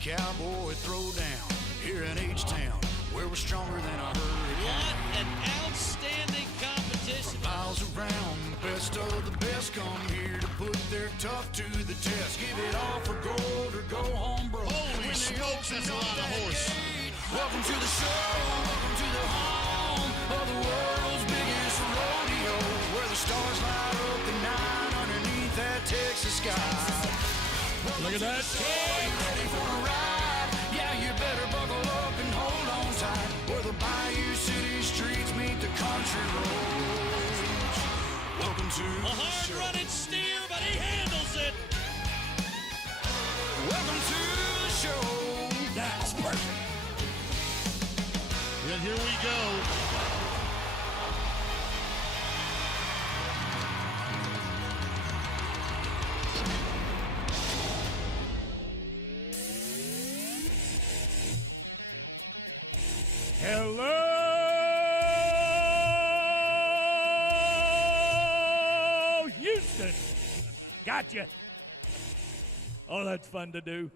cowboy throwdown here in H-Town, where we're stronger than a hurricane. What an outstanding competition. For miles around, the best of the best come here to put their tough to the test. Give it all for gold or go home broke. Holy smokes, that's a lot of horse. Welcome to the show, welcome to the home of the world's biggest rodeo, where the stars light up the night underneath that Texas sky. Look at that. Are you ready for a ride? Yeah, you better buckle up and hold on tight, where the Bayou City streets meet the country roads. Welcome to A the show. hard-running steer, but he handles it. Welcome to the show. That's perfect. And here we go. Hello, Houston. Gotcha. Oh, that's fun to do.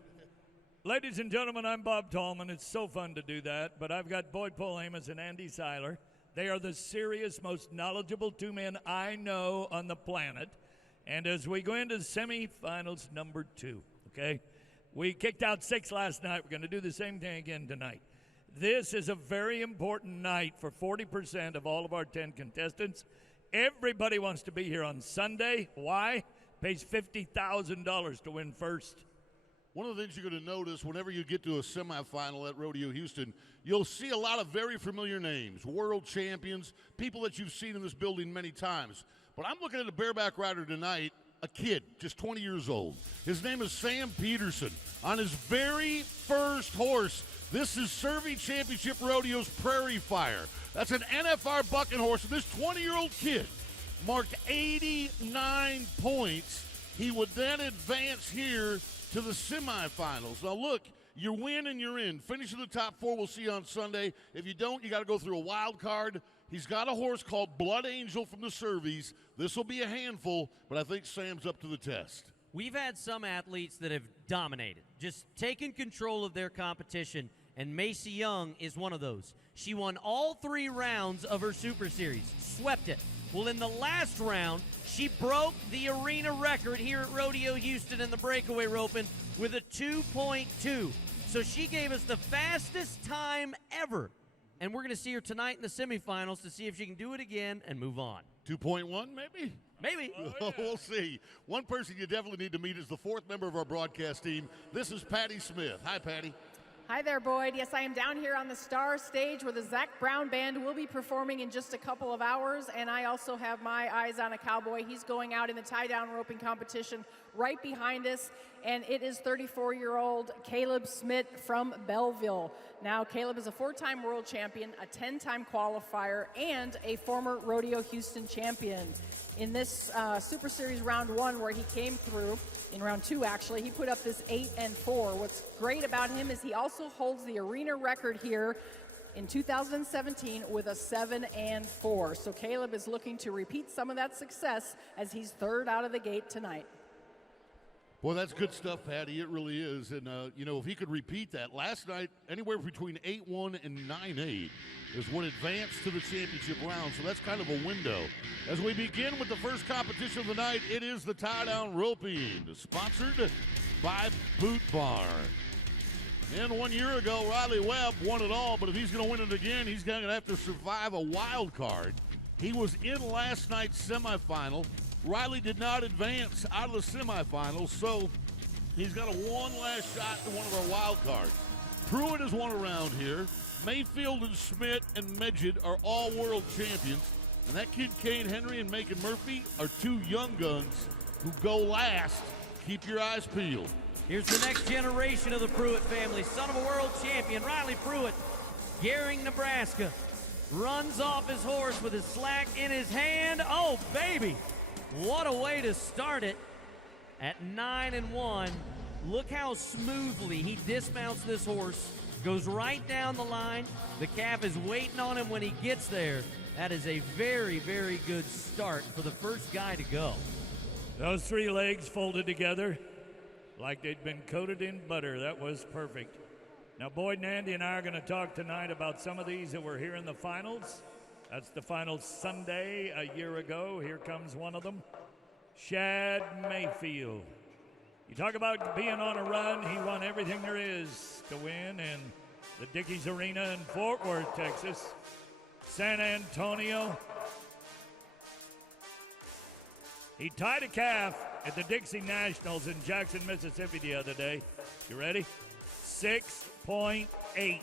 Ladies and gentlemen, I'm Bob Tallman. It's so fun to do that, but I've got Boyd Polhamus and Andy Seiler. They are the serious, most knowledgeable two men I know on the planet. And as we go into semifinals number 2, okay? We kicked out 6 last night. We're going to do the same thing again tonight. This is a very important night for 40% of all of our 10 contestants. Everybody wants to be here on Sunday. Why? Pays $50,000 to win first. One of the things you're going to notice whenever you get to a semifinal at Rodeo Houston, you'll see a lot of very familiar names, world champions, people that you've seen in this building many times. But I'm looking at a bareback rider tonight, a kid, just 20 years old. His name is Sam Peterson. On his very first horse, this is Survey Championship Rodeo's Prairie Fire. That's an NFR bucking horse. And this 20-year-old kid marked 89 points. He would then advance here to the semifinals. Now, look, you win and you're in. Finish in the top 4, we'll see you on Sunday. If you don't, you got to go through a wild card. He's got a horse called Blood Angel from the Surveys. This will be a handful, but I think Sam's up to the test. We've had some athletes that have dominated, just taken control of their competition, and Macy Young is one of those. She won all 3 rounds of her Super Series, swept it. Well, in the last round, she broke the arena record here at Rodeo Houston in the breakaway roping with a 2.2. So she gave us the fastest time ever. And we're going to see her tonight in the semifinals to see if she can do it again and move on. 2.1 maybe? Maybe. We'll see. One person you definitely need to meet is the 4th member of our broadcast team. This is Patty Smith. Hi, Patty. Hi there, Boyd. Yes, I am down here on the Star Stage where the Zach Brown Band will be performing in just a couple of hours, and I also have my eyes on a cowboy. He's going out in the tie-down roping competition right behind us, and it is 34-year-old Caleb Smith from Belleville. Now, Caleb is a 4-time world champion, a 10-time qualifier, and a former Rodeo Houston champion. In this Super Series round 1 where he came through, in round 2 actually, he put up this 8-4. What's great about him is he also holds the arena record here in 2017 with a 7-4. So Caleb is looking to repeat some of that success as he's 3rd out of the gate tonight. Well, that's good stuff, Patty. It really is. And, you know, if he could repeat that, last night, anywhere between 8-1 and 9-8 is what advanced to the championship round. So that's kind of a window. As we begin with the first competition of the night, it is the tie-down roping, sponsored by Boot Barn. And 1 year ago, Riley Webb won it all, but if he's going to win it again, he's going to have to survive a wild card. He was in last night's semifinal. Riley did not advance out of the semifinals, so he's got a one last shot to one of our wild cards. Pruitt has won around here. Mayfield and Schmidt and Medjid are all world champions. And that kid Kane Henry and Macon Murphy are 2 young guns who go last. Keep your eyes peeled. Here's the next generation of the Pruitt family. Son of a world champion, Riley Pruitt, Gehring, Nebraska. Runs off his horse with his slack in his hand. Oh, baby. What a way to start it at 9-1. Look how smoothly he dismounts this horse, goes right down the line. The calf is waiting on him when he gets there. That is a very, very good start for the first guy to go. Those 3 legs folded together. like they'd been coated in butter. That was perfect. Now, Boyd and Andy and I are going to talk tonight about some of these that were here in the finals. That's the final Sunday a year ago. Here comes one of them, Shad Mayfield. You talk about being on a run. He won everything there is to win in the Dickies Arena in Fort Worth, Texas, San Antonio. He tied a calf at the Dixie Nationals in Jackson, Mississippi the other day. You ready? 6.8. He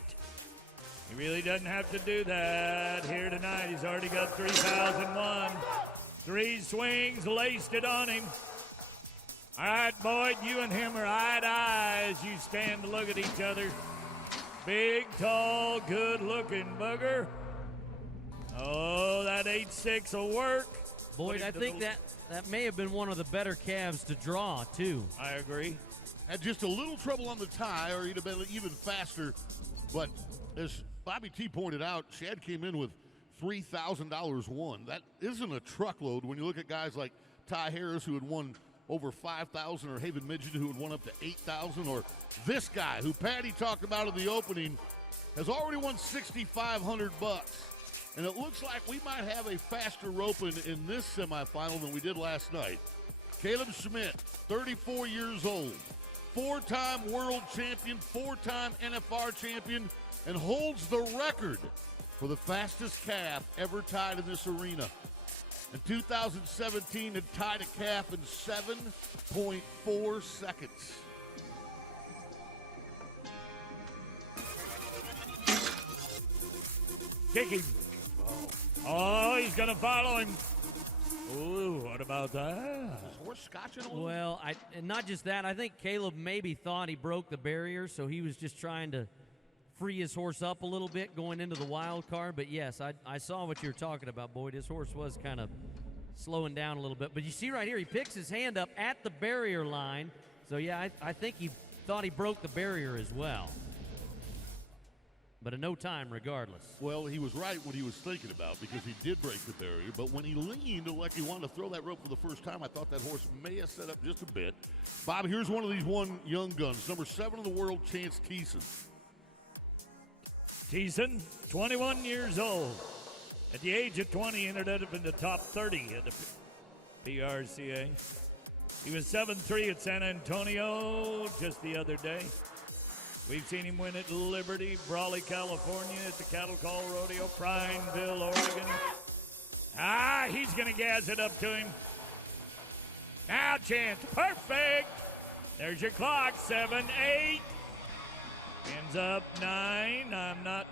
really doesn't have to do that here tonight. He's already got 3,001. 3 swings, laced it on him. All right, Boyd, you and him are eye to eye as you stand to look at each other. Big, tall, good-looking bugger. Oh, that 8-6 will work. Boyd, I think that may have been one of the better calves to draw, too. I agree. Had just a little trouble on the tie, or he'd have been even faster. But as Bobby T pointed out, Shad came in with $3,000 won. That isn't a truckload when you look at guys like Ty Harris, who had won over 5,000, or Haven Midget, who had won up to 8,000, or this guy who Patty talked about in the opening has already won $6,500. And it looks like we might have a faster roping in this semifinal than we did last night. Caleb Schmidt, 34 years old, 4-time world champion, 4-time NFR champion, and holds the record for the fastest calf ever tied in this arena. In 2017, had tied a calf in 7.4 seconds. Kick him. Oh, he's going to follow him. Ooh, what about that? Is horse scotching a little? Well, and not just that. I think Caleb maybe thought he broke the barrier, so he was just trying to free his horse up a little bit going into the wild card. But, yes, I saw what you're talking about, Boyd. His horse was kind of slowing down a little bit. But you see right here, he picks his hand up at the barrier line. So, yeah, I think he thought he broke the barrier as well. But in no time, regardless. Well, he was right what he was thinking about, because he did break the barrier. But when he leaned like he wanted to throw that rope for the first time, I thought that horse may have set up just a bit. Bob, here's one of these young guns, number 7 in the world, Chance Thiessen. Thiessen, 21 years old. At the age of 20, ended up in the top 30 at the PRCA. He was 7-3 at San Antonio just the other day. We've seen him win at Liberty, Brawley, California, at the Cattle Call Rodeo, Prineville, Oregon. He's going to gas it up to him. Now, Chance, perfect. There's your clock, 7-8. Ends up 9. I'm not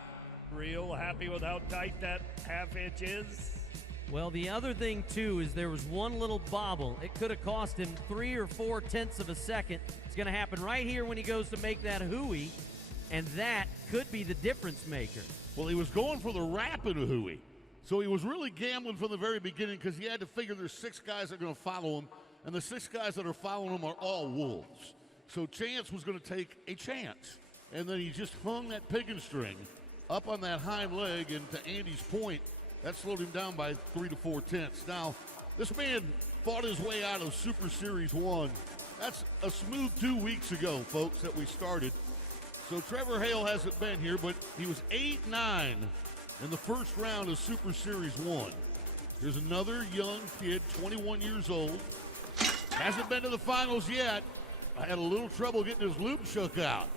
real happy with how tight that half inch is. Well, the other thing, too, is there was one little bobble. It could have cost him 3 or 4 tenths of a second. It's going to happen right here when he goes to make that hooey, and that could be the difference maker. Well, he was going for the wrap in a hooey. So he was really gambling from the very beginning, because he had to figure there's 6 guys that are going to follow him, and the 6 guys that are following him are all wolves. So Chance was going to take a chance. And then he just hung that piggin string up on that hind leg, and to Andy's point, that slowed him down by 3 to 4 tenths. Now, this man fought his way out of Super Series 1. That's a smooth 2 weeks ago, folks, that we started. So Trevor Hale hasn't been here, but he was 8-9 in the first round of Super Series 1. Here's another young kid, 21 years old. Hasn't been to the finals yet. I had a little trouble getting his loop shook out.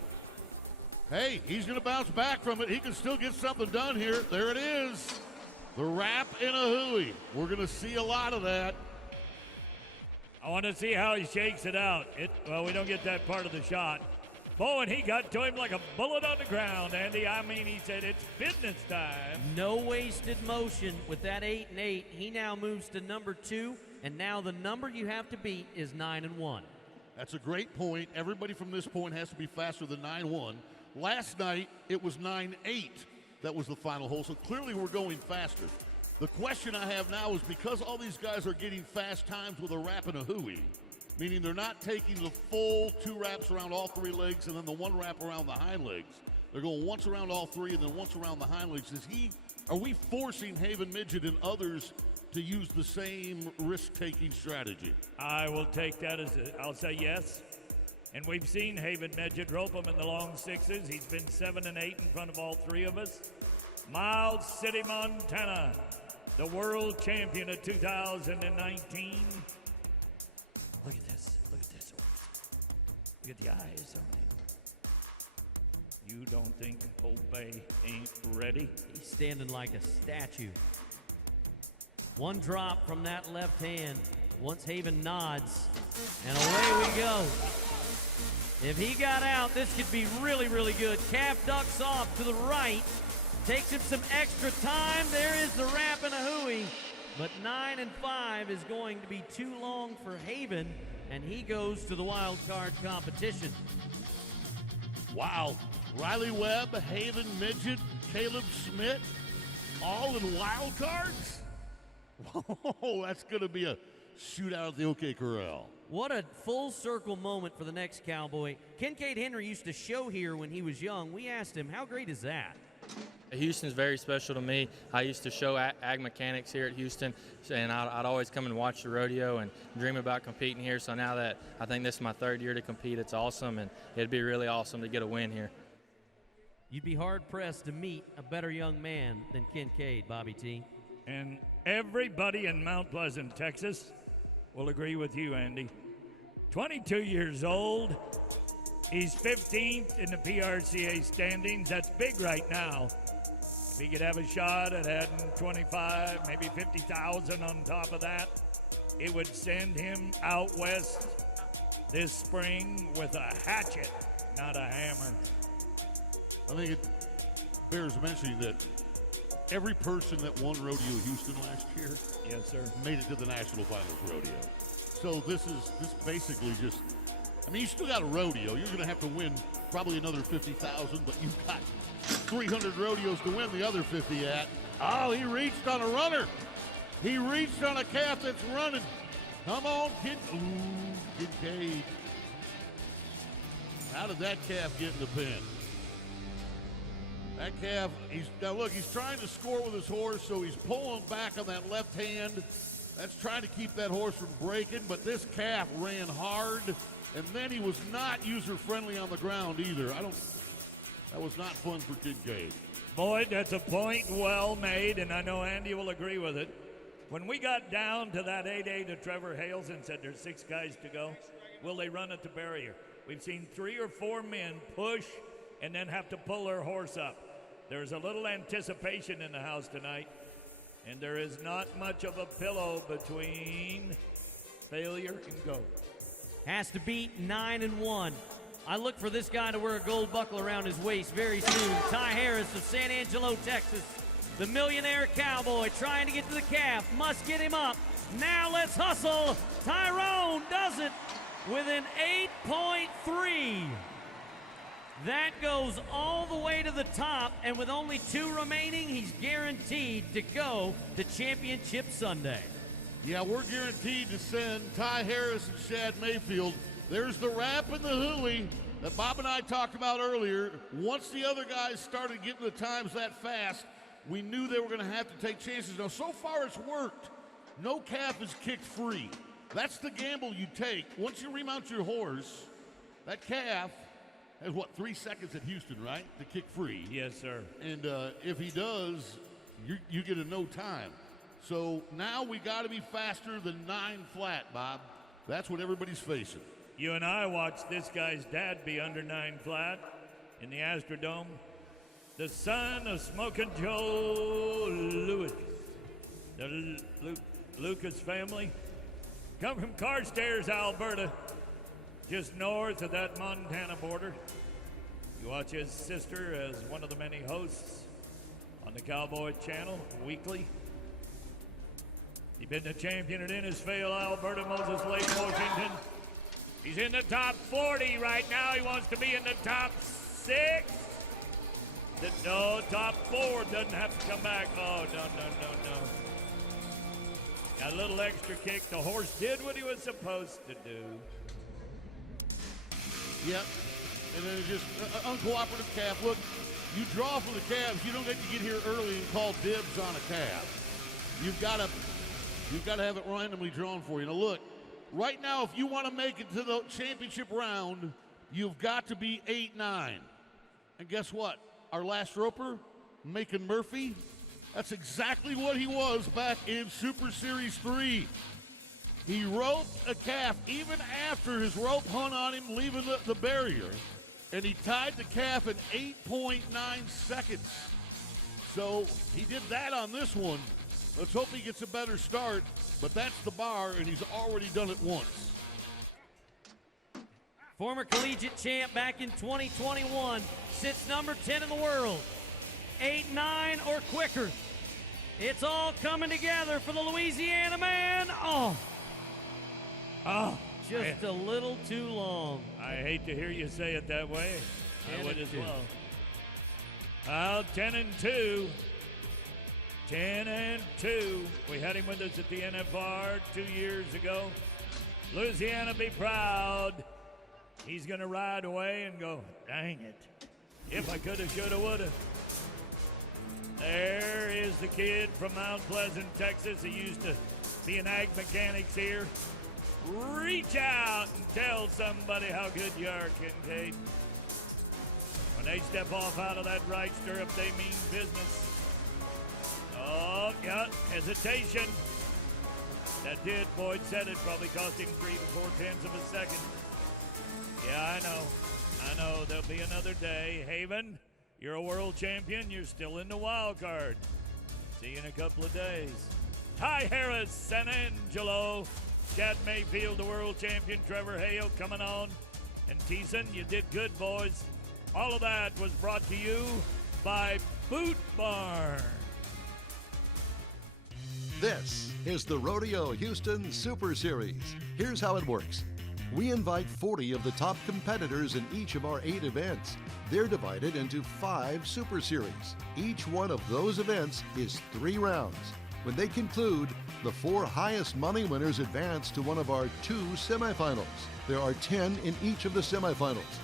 Hey, he's going to bounce back from it. He can still get something done here. There it is. The wrap in a hooey. We're going to see a lot of that. I want to see how he shakes it out. Well, we don't get that part of the shot. Bowen, he got to him like a bullet on the ground, Andy. I mean, he said it's business time. No wasted motion with that 8-8. He now moves to number 2, and now the number you have to beat is 9-1. That's a great point. Everybody from this point has to be faster than 9-1. Last night, it was 9-8. That was the final hole, so clearly we're going faster. The question I have now is, because all these guys are getting fast times with a wrap and a hooey, meaning they're not taking the full 2 wraps around all 3 legs and then the 1 wrap around the hind legs. They're going once around all 3 and then once around the hind legs. Are we forcing Haven Midget and others to use the same risk-taking strategy? I will take that I'll say yes. And we've seen Haven Midget rope him in the long sixes. He's been 7 and 8 in front of all three of us. Miles City, Montana, the world champion of 2019. Look at this. Look at this horse. Look at the eyes on him. You don't think Obey ain't ready? He's standing like a statue. One drop from that left hand. Once Haven nods, and away we go. If he got out, this could be really, really good. Calf ducks off to the right. Takes him some extra time. There is the wrap and a hooey. But 9 and 5 is going to be too long for Haven, and he goes to the wild card competition. Wow. Riley Webb, Haven Midget, Caleb Schmidt, all in wild cards? Whoa, that's going to be a shootout at the OK Corral. What a full circle moment for the next Cowboy. Kincaid Henry used to show here when he was young. We asked him, how great is that? Houston's very special to me. I used to show ag mechanics here at Houston, and I'd always come and watch the rodeo and dream about competing here. So now that I think this is my third year to compete, it's awesome, and it'd be really awesome to get a win here. You'd be hard-pressed to meet a better young man than Kincaid, Bobby T. And everybody in Mount Pleasant, Texas, will agree with you, Andy. 22 years old. He's 15th in the PRCA standings. That's big right now. If he could have a shot at adding 25, maybe 50,000 on top of that, it would send him out west this spring with a hatchet, not a hammer. I think it bears mentioning that every person that won Rodeo Houston last year, yes, sir, made it to the National Finals Rodeo. So this basically just, I mean, you still got a rodeo. You're going to have to win probably another 50,000, but you've got 300 rodeos to win the other 50 at. Oh, he reached on a runner. He reached on a calf that's running. Come on, Kincaid. How did that calf get in the pen? That calf, now look, he's trying to score with his horse, so he's pulling back on that left hand. That's trying to keep that horse from breaking, but this calf ran hard, and then he was not user-friendly on the ground either. That was not fun for Kincaid. Boyd, that's a point well made, and I know Andy will agree with it. When we got down to that 8-8 to Trevor Hales and said there's 6 guys to go, will they run at the barrier? We've seen 3 or 4 men push and then have to pull their horse up. There's a little anticipation in the house tonight, and there is not much of a pillow between failure and go. Has to beat 9 and 1. I look for this guy to wear a gold buckle around his waist very soon. Ty Harris of San Angelo, Texas. The millionaire cowboy trying to get to the calf. Must get him up. Now let's hustle. Tyrone does it with an 8.3. That goes all the way to the top, and with only 2 remaining, he's guaranteed to go to Championship Sunday. Yeah, we're guaranteed to send Ty Harris and Shad Mayfield. There's the wrap and the hooey that Bob and I talked about earlier. Once the other guys started getting the times that fast, we knew they were going to have to take chances. Now, so far it's worked. No calf is kicked free. That's the gamble you take. Once you remount your horse, that calf has, 3 seconds at Houston, right, to kick free? Yes, sir. And if he does, you get a no time. So now we got to be faster than 9 flat, Bob. That's what everybody's facing. You and I watched this guy's dad be under 9 flat in the Astrodome. The son of Smokin' Joe Lewis, the Lucas family, come from Carstairs, Alberta, just north of that Montana border. You watch his sister as one of the many hosts on the Cowboy Channel weekly. He's been the champion at Innisfail, Alberta, Moses Lake, Washington. He's in the top 40 right now. He wants to be in the top 6. No, top 4 doesn't have to come back. Oh, no. Got a little extra kick. The horse did what he was supposed to do. Yep. And then it's just uncooperative calf. Look, you draw for the calves. You don't get to get here early and call dibs on a calf. You've got to have it randomly drawn for you. Now look, Right now, if you want to make it to the championship round, you've got to be 8-9. And guess what? Our last roper, Macon Murphy, that's exactly what he was back in Super Series 3. He roped a calf even after his rope hung on him leaving the barrier, and he tied the calf in 8.9 seconds. So he did that on this one. Let's hope he gets a better start, but that's the bar, and he's already done it once. Former collegiate champ back in 2021, sits number 10 in the world. 8-9 or quicker. It's all coming together for the Louisiana man. Just a little too long. I hate to hear you say it that way. I would as well. Well, 10-2. 10-2. We had him with us at the NFR 2 years ago. Louisiana, be proud. He's going to ride away and go, dang it. If I coulda, shoulda, woulda. There is the kid from Mount Pleasant, Texas. He used to be an ag mechanics here. Reach out and tell somebody how good you are, Kincaid. When they step off out of that right stirrup, they mean business. Oh, yeah, hesitation. That did, Boyd said it, probably cost him 3 to 4 tenths of a second. Yeah, I know, there'll be another day. Haven, you're a world champion, you're still in the wild card. See you in a couple of days. Ty Harris, San Angelo. Chad Mayfield, the world champion. Trevor Hale coming on. And Thiessen, you did good, boys. All of that was brought to you by Boot Barn. This is the Rodeo Houston Super Series. Here's how it works. We invite 40 of the top competitors in each of our 8 events. They're divided into 5 Super Series. Each one of those events is 3 rounds. When they conclude, the 4 highest money winners advance to one of our 2 semifinals. There are 10 in each of the semifinals.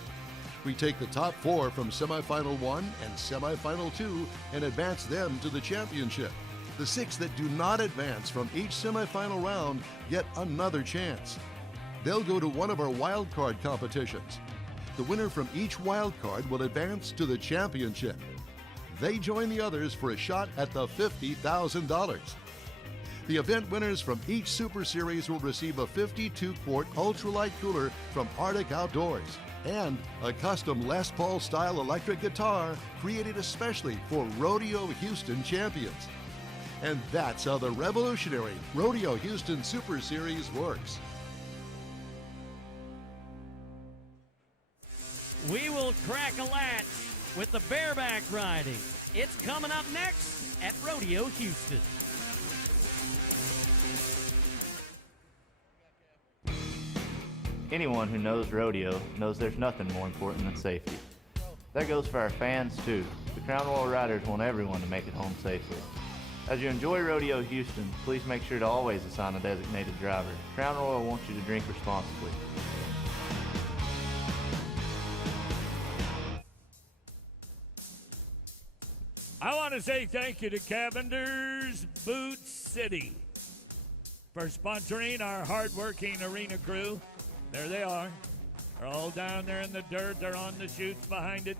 We take the top 4 from semifinal 1 and semifinal 2 and advance them to the championship. The 6 that do not advance from each semifinal round get another chance. They'll go to one of our wild card competitions. The winner from each wild card will advance to the championship. They join the others for a shot at the $50,000. The event winners from each Super Series will receive a 52-quart ultralight cooler from Arctic Outdoors and a custom Les Paul style electric guitar created especially for Rodeo Houston champions. And that's how the revolutionary Rodeo Houston Super Series works. We will crack a latch with the bareback riding. It's coming up next at Rodeo Houston. Anyone who knows rodeo knows there's nothing more important than safety. That goes for our fans too. The Crown Royal Riders want everyone to make it home safely. As you enjoy Rodeo Houston, please make sure to always assign a designated driver. Crown Royal wants you to drink responsibly. I want to say thank you to Cavender's Boot City for sponsoring our hard-working arena crew. There they are. They're all down there in the dirt. They're on the chutes behind it,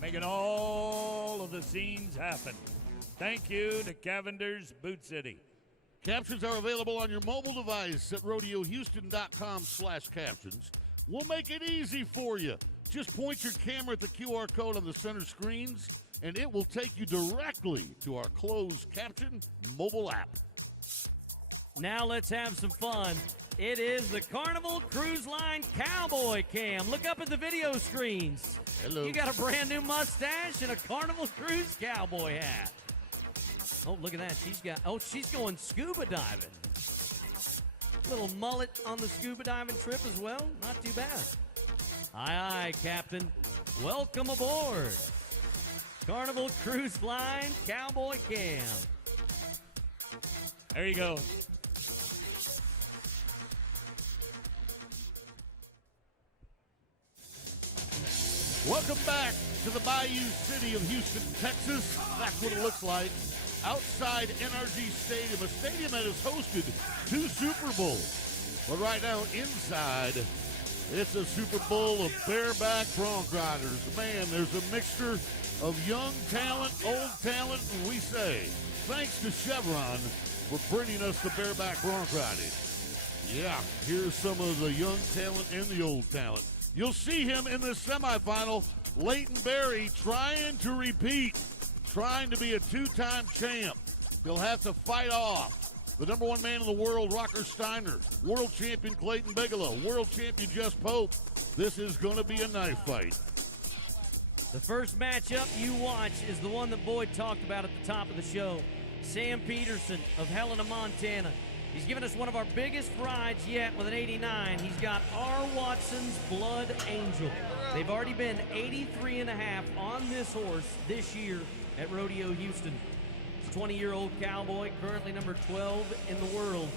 making all of the scenes happen. Thank you to Cavender's Boot City. Captions are available on your mobile device at rodeohouston.com/captions. We'll make it easy for you. Just point your camera at the QR code on the center screens, and it will take you directly to our closed caption mobile app. Now let's have some fun. It is the Carnival Cruise Line Cowboy Cam. Look up at the video screens. Hello. You got a brand new mustache and a Carnival Cruise cowboy hat. Oh, look at that. She's going scuba diving. Little mullet on the scuba diving trip as well. Not too bad. Aye, Captain. Welcome aboard. Carnival Cruise Line Cowboy Cam. There you go. Welcome back to the Bayou City of Houston, Texas. That's what it looks like outside NRG Stadium, a stadium that has hosted 2 Super Bowls. But right now, inside, it's a Super Bowl of bareback bronc riders. Man, there's a mixture of young talent, old talent, and we say, thanks to Chevron for bringing us the bareback bronc riding. Yeah, here's some of the young talent and the old talent. You'll see him in the semifinal. Leighton Berry trying to repeat, trying to be a two-time champ. He'll have to fight off the number one man in the world, Rocker Steiner, world champion Clayton Bigelow, world champion Jess Pope. This is going to be a knife fight. The first matchup you watch is the one that Boyd talked about at the top of the show. Sam Peterson of Helena, Montana. He's given us one of our biggest rides yet with an 89. He's got R. Watson's Blood Angel. They've already been 83.5 on this horse this year at Rodeo Houston. He's a 20-year-old cowboy, currently number 12 in the world.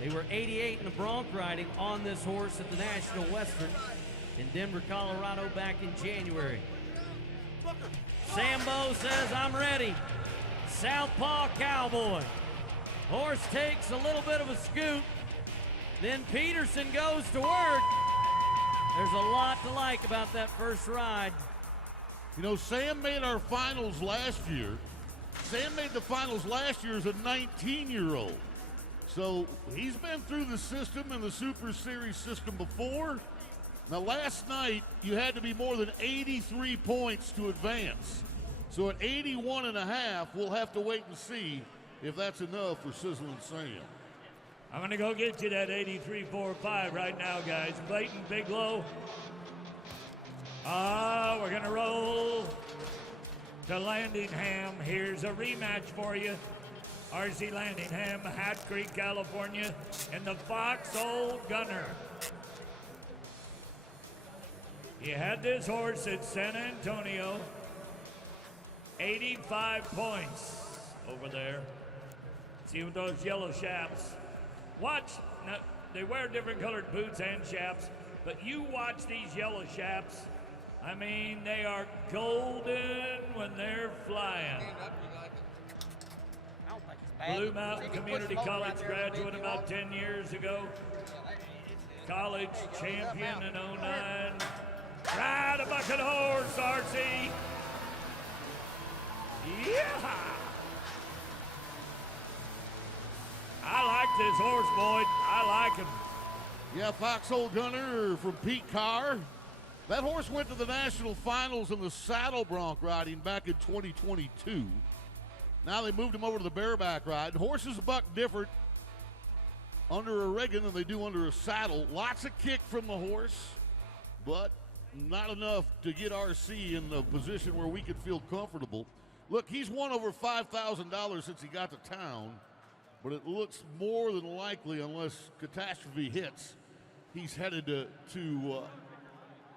They were 88 in the bronc riding on this horse at the National Western in Denver, Colorado back in January. Sambo says, I'm ready. Southpaw Cowboy. Horse takes a little bit of a scoot. Then Peterson goes to work. There's a lot to like about that first ride. You know, Sam made our finals last year. Sam made the finals last year as a 19-year-old. So he's been through the system and the Super Series system before. Now, last night, you had to be more than 83 points to advance. So at 81.5, we'll have to wait and see if that's enough for Sizzling Sam. I'm going to go get you that 83.45 right now, guys. Clayton Bigelow. We're going to roll to Landingham. Here's a rematch for you. R.C. Landingham, Hat Creek, California, and the Fox Old Gunner. You had this horse at San Antonio. 85 points over there. See with those yellow chaps. Watch, now, they wear different colored boots and chaps, but you watch these yellow chaps. I mean, they are golden when they're flying. Blue Mountain Community College graduate about 10 years ago. College champion in 09. Ride a bucket horse, RC. Yeah! I like this horse, Boyd. I like him. Yeah, Fox Old Gunner from Pete Carr. That horse went to the national finals in the saddle bronc riding back in 2022. Now they moved him over to the bareback ride. Horses buck different under a rigging than they do under a saddle. Lots of kick from the horse, but not enough to get RC in the position where we could feel comfortable. Look, he's won over $5,000 since he got to town, but it looks more than likely, unless catastrophe hits, he's headed to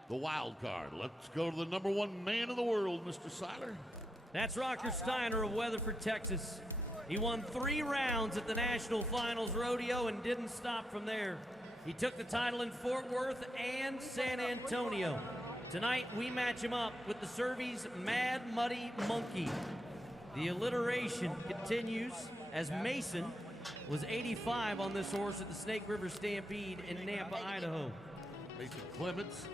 the wild card. Let's go to the number one man in the world, Mr. Seiler. That's Rocker Steiner of Weatherford, Texas. He won 3 rounds at the National Finals Rodeo and didn't stop from there. He took the title in Fort Worth and San Antonio. Tonight, we match him up with the Survey's Mad Muddy Monkey. The alliteration continues as Mason was 85 on this horse at the Snake River Stampede in Nampa, Idaho. Mason Clements.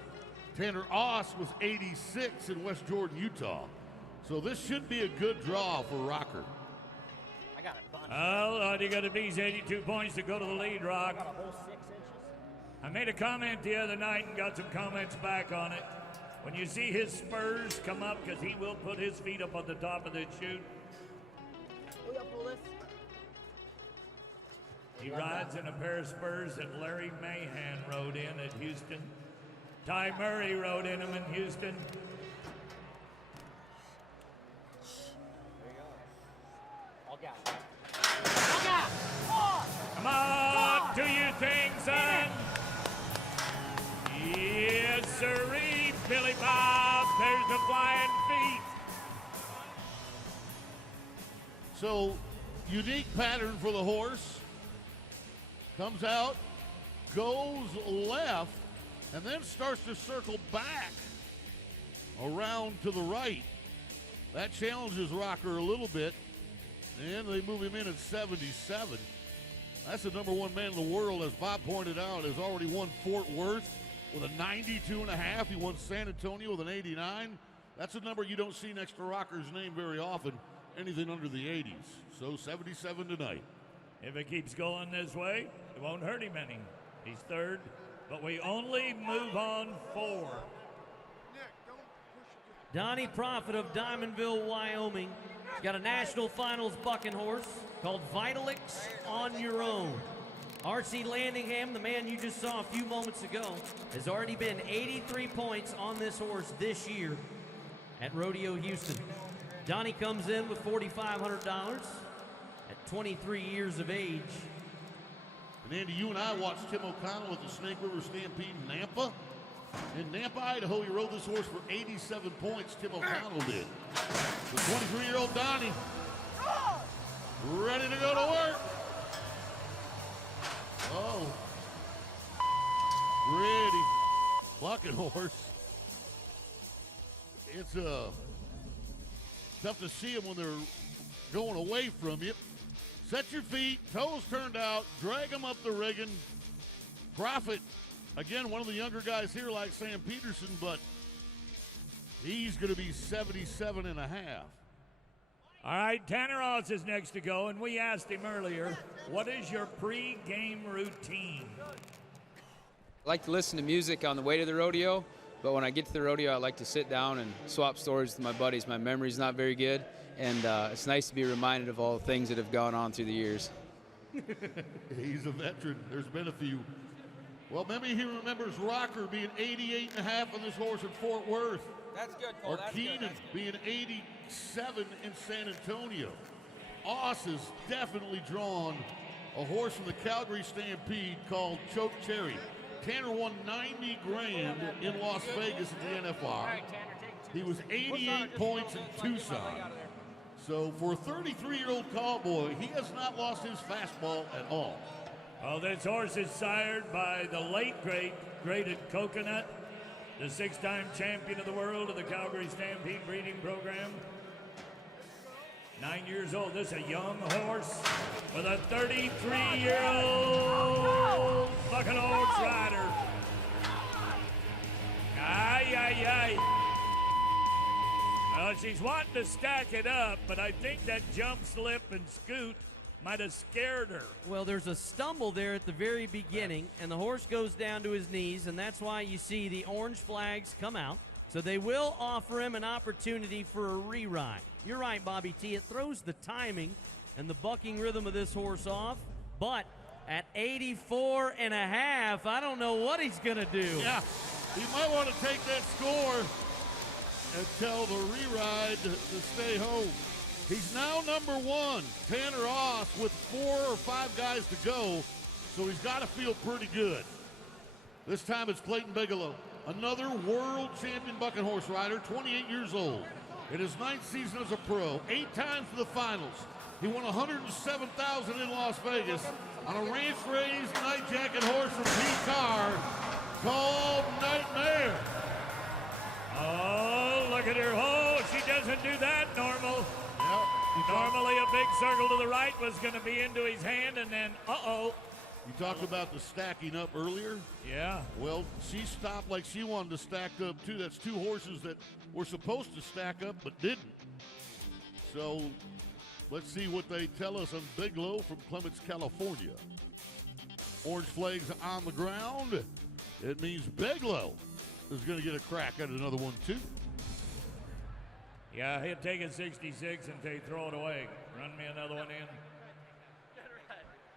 Tanner Oss was 86 in West Jordan, Utah. So this should be a good draw for Rocker. I got a bunch. All you got to be is 82 points to go to the lead, Rock. I got a whole 6 inches. I made a comment the other night and got some comments back on it. When you see his spurs come up, because he will put his feet up on the top of the chute. He rides in a pair of spurs that Larry Mahan rode in at Houston. Ty Murray rode in them in Houston. Come on, do your thing, son. Yes, sirree, Billy Bob. There's the flying feet. So, unique pattern for the horse. Comes out, goes left, and then starts to circle back around to the right. That challenges Rocker a little bit, and they move him in at 77. That's the #1 man in the world, as Bob pointed out, has already won Fort Worth with a 92.5. He won San Antonio with an 89. That's a number you don't see next to Rocker's name very often, anything under the 80s. So 77 tonight. If it keeps going this way, it won't hurt him any. He's third, but we only move on 4. Donnie Profit of Diamondville, Wyoming. He's got a national finals bucking horse called Vitalix On Your Own. R.C. Landingham, the man you just saw a few moments ago, has already been 83 points on this horse this year at Rodeo Houston. Donnie comes in with $4,500 at 23 years of age. And Andy, you and I watched Tim O'Connell at the Snake River Stampede in Nampa. In Nampa, Idaho, he rode this horse for 87 points. Tim O'Connell did. The 23-year-old Donnie, ready to go to work. Oh, ready. Bucking horse. It's tough to see them when they're going away from you. Set your feet, toes turned out, drag them up the rigging. Profit, again, one of the younger guys here like Sam Peterson, but he's going to be 77.5. All right, Tanner Oz is next to go, and we asked him earlier, what is your pre-game routine? I like to listen to music on the way to the rodeo, but when I get to the rodeo, I like to sit down and swap stories with my buddies. My memory's not very good, and it's nice to be reminded of all the things that have gone on through the years. He's a veteran. There's been a few. Well, maybe he remembers Rocker being 88.5 on this horse at Fort Worth. That's good, Cole. Or That's Keenan good. being 87 in San Antonio. Oss has definitely drawn a horse from the Calgary Stampede called Choke Cherry. Tanner won 90 grand in Las Vegas at the NFR. He was 88 points in Tucson. So for a 33-year-old cowboy, he has not lost his fastball at all. Oh, this horse is sired by the late great Graded Coconut, the 6-time champion of the world of the Calgary Stampede breeding program. 9 years old. This is a young horse with a 33-year-old fucking horse rider. Ay, ay, ay. Well, she's wanting to stack it up, but I think that jump, slip, and scoot might have scared her. Well, there's a stumble there at the very beginning, and the horse goes down to his knees, and that's why you see the orange flags come out. So they will offer him an opportunity for a re-ride. You're right, Bobby T. It throws the timing and the bucking rhythm of this horse off, but at 84.5, I don't know what he's going to do. Yeah, he might want to take that score and tell the re-ride to stay home. He's now #1, Tanner Oss, with 4 or 5 guys to go, so he's got to feel pretty good. This time it's Clayton Bigelow, another world champion bucking horse rider, 28 years old. In his 9th season as a pro, 8 times to the finals. He won $107,000 in Las Vegas on a ranch-raised night jacket horse from Pete Carr called Nightmare. Oh, look at her. Oh, she doesn't do that normal. Yep. Normally a big circle to the right was going to be into his hand, and then, uh-oh. You talked about the stacking up earlier. Yeah. Well, she stopped like she wanted to stack up, too. That's 2 horses that were supposed to stack up but didn't. So let's see what they tell us on Bigelow from Clements, California. Orange flags on the ground. It means Bigelow is going to get a crack at another one, too. Yeah, he'll take a 66 and they throw it away. Run me another one in.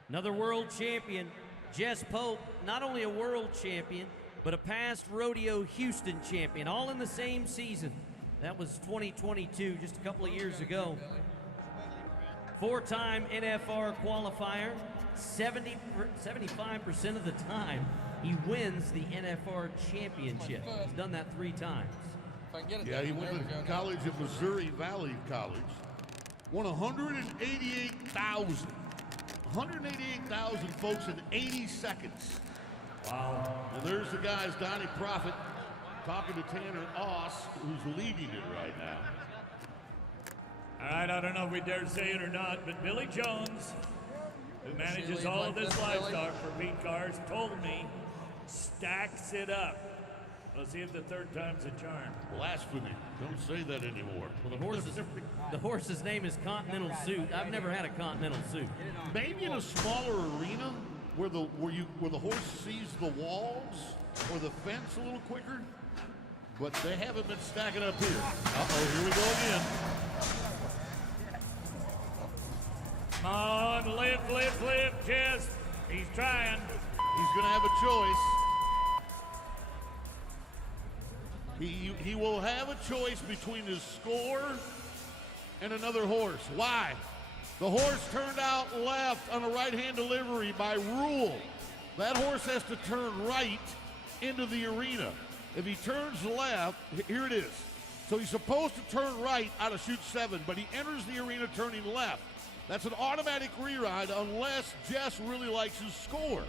Another world champion, Jess Pope, not only a world champion, but a past Rodeo Houston champion, all in the same season. That was 2022, just a couple of years ago. 4-time NFR qualifier, 75% of the time, he wins the NFR championship. He's done that 3 times. Yeah, he went to college at Missouri Valley College. Won 188,000 folks in 80 seconds. Wow. And there's the guys, Donnie Profit talking to Tanner Oss, who's leading it right now. All right, I don't know if we dare say it or not, but Billy Jones who manages all of this livestock for Pete Cars, told me stacks it up. Let's see if the third time's a charm. Blasphemy. Don't say that anymore. Well, the horse's name is Continental Suit. I've never had a Continental Suit. Maybe in a smaller arena where the horse sees the walls or the fence a little quicker, but they haven't been stacking up here. Uh-oh, here we go again. Come on, lift, Jess. He's trying. He's going to have a choice. He will have a choice between his score and another horse. Why? The horse turned out left on a right-hand delivery by rule. That horse has to turn right into the arena. If he turns left, here it is. So he's supposed to turn right out of chute 7, but he enters the arena turning left. That's an automatic reride unless Jess really likes his score.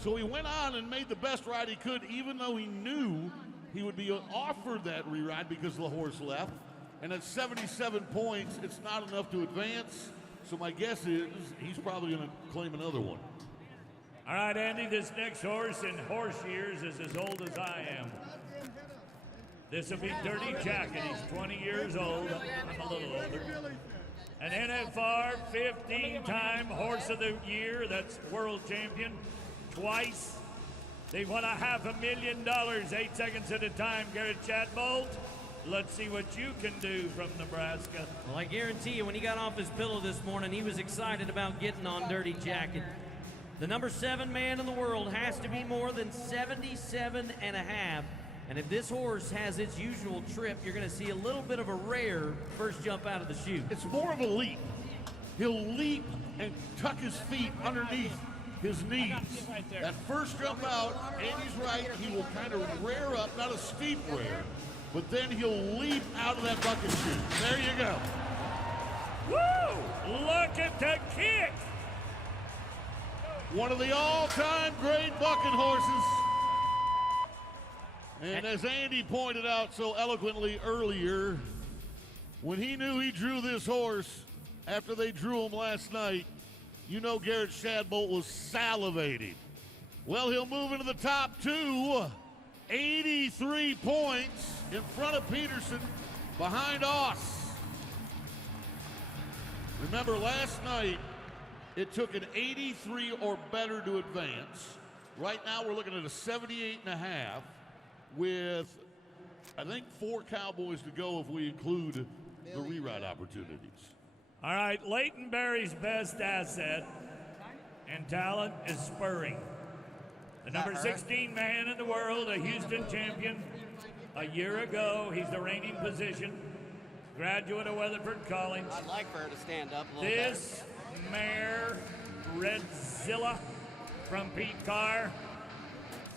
So he went on and made the best ride he could, even though he knew he would be offered that reride because the horse left. And at 77 points, it's not enough to advance. So my guess is he's probably going to claim another one. All right, Andy, this next horse in horse years is as old as I am. This will be Dirty Jacket. He's 20 years old. I'm a little older. An NFR 15-time Horse of the Year. That's world champion twice. They won $500,000, 8 seconds at a time. Garrett Chadbolt, let's see what you can do from Nebraska. Well, I guarantee you, when he got off his pillow this morning, he was excited about getting on Dirty Jacket. The number 7 man in the world has to be more than 77 and a half. And if this horse has its usual trip, you're going to see a little bit of a rare first jump out of the chute. It's more of a leap. He'll leap and tuck his feet underneath his knees. That first jump out, Andy's right, he will kind of rear up, not a steep rear, but then he'll leap out of that bucket chute. There you go. Woo! Look at the kick! One of the all-time great bucking horses. And as Andy pointed out so eloquently earlier, when he knew he drew this horse after they drew him last night, you know Garrett Chadbolt was salivating. Well, he'll move into the top 2, 83 points in front of Peterson, behind Oss. Remember, last night, it took an 83 or better to advance. Right now, we're looking at a 78.5 with, I think, 4 Cowboys to go if we include the reride opportunities. All right, Leighton Berry's best asset and talent is spurring. The number 16 man in the world, a Houston champion. A year ago, he's the reigning position. Graduate of Weatherford College. I'd like for her to stand up a little bit. This mare, Redzilla, from Pete Carr.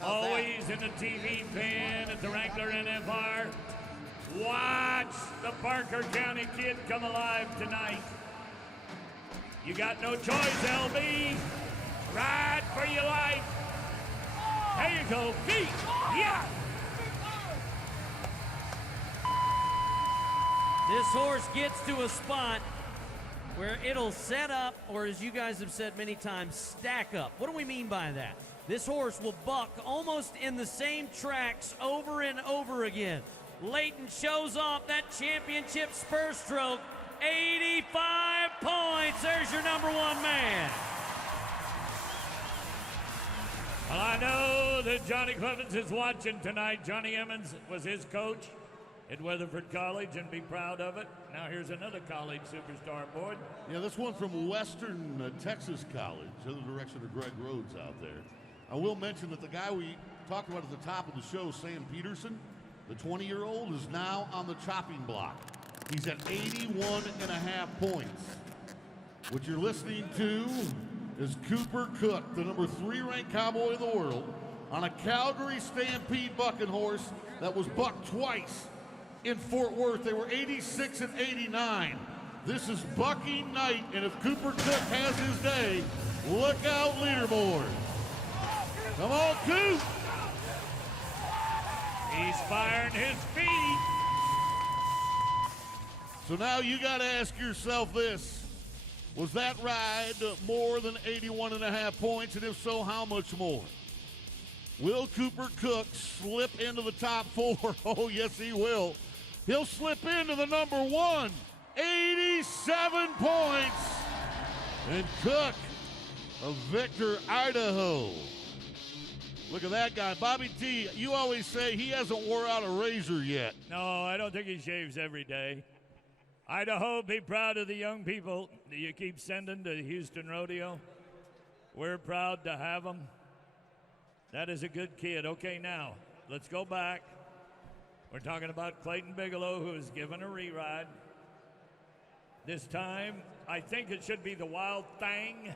Always in the TV pen at the Wrangler NFR. Watch the Parker County kid come alive tonight. You got no choice, LB. Ride for your life. There you go, Pete. Yeah. This horse gets to a spot where it'll set up, or as you guys have said many times, stack up. What do we mean by that? This horse will buck almost in the same tracks over and over again. Leighton shows off that championship spur stroke. 85 points. There's your number 1 man. Well, I know that Johnny Clevens is watching tonight. Johnny Emmons was his coach at Weatherford College and be proud of it. Now here's another college superstar board. Yeah, this one from Western Texas College, under the direction of Greg Rhodes out there. I will mention that the guy we talked about at the top of the show, Sam Peterson, the 20-year-old, is now on the chopping block. He's at 81.5 points. What you're listening to is Cooper Cook, the number 3 ranked cowboy in the world, on a Calgary Stampede bucking horse that was bucked twice in Fort Worth. They were 86 and 89. This is bucking night, and if Cooper Cook has his day, look out, leaderboard. Come on, Coop. He's firing his feet. So now you got to ask yourself this. Was that ride more than 81.5 points? And if so, how much more? Will Cooper Cook slip into the top 4? Oh, yes, he will. He'll slip into the number 1. 87 points. And Cook of Victor, Idaho. Look at that guy. Bobby T, you always say he hasn't wore out a razor yet. No, I don't think he shaves every day. Idaho, be proud of the young people that you keep sending to Houston Rodeo. We're proud to have them. That is a good kid. Okay, now, let's go back. We're talking about Clayton Bigelow, who is given a re-ride. This time, I think it should be the Wild Thing.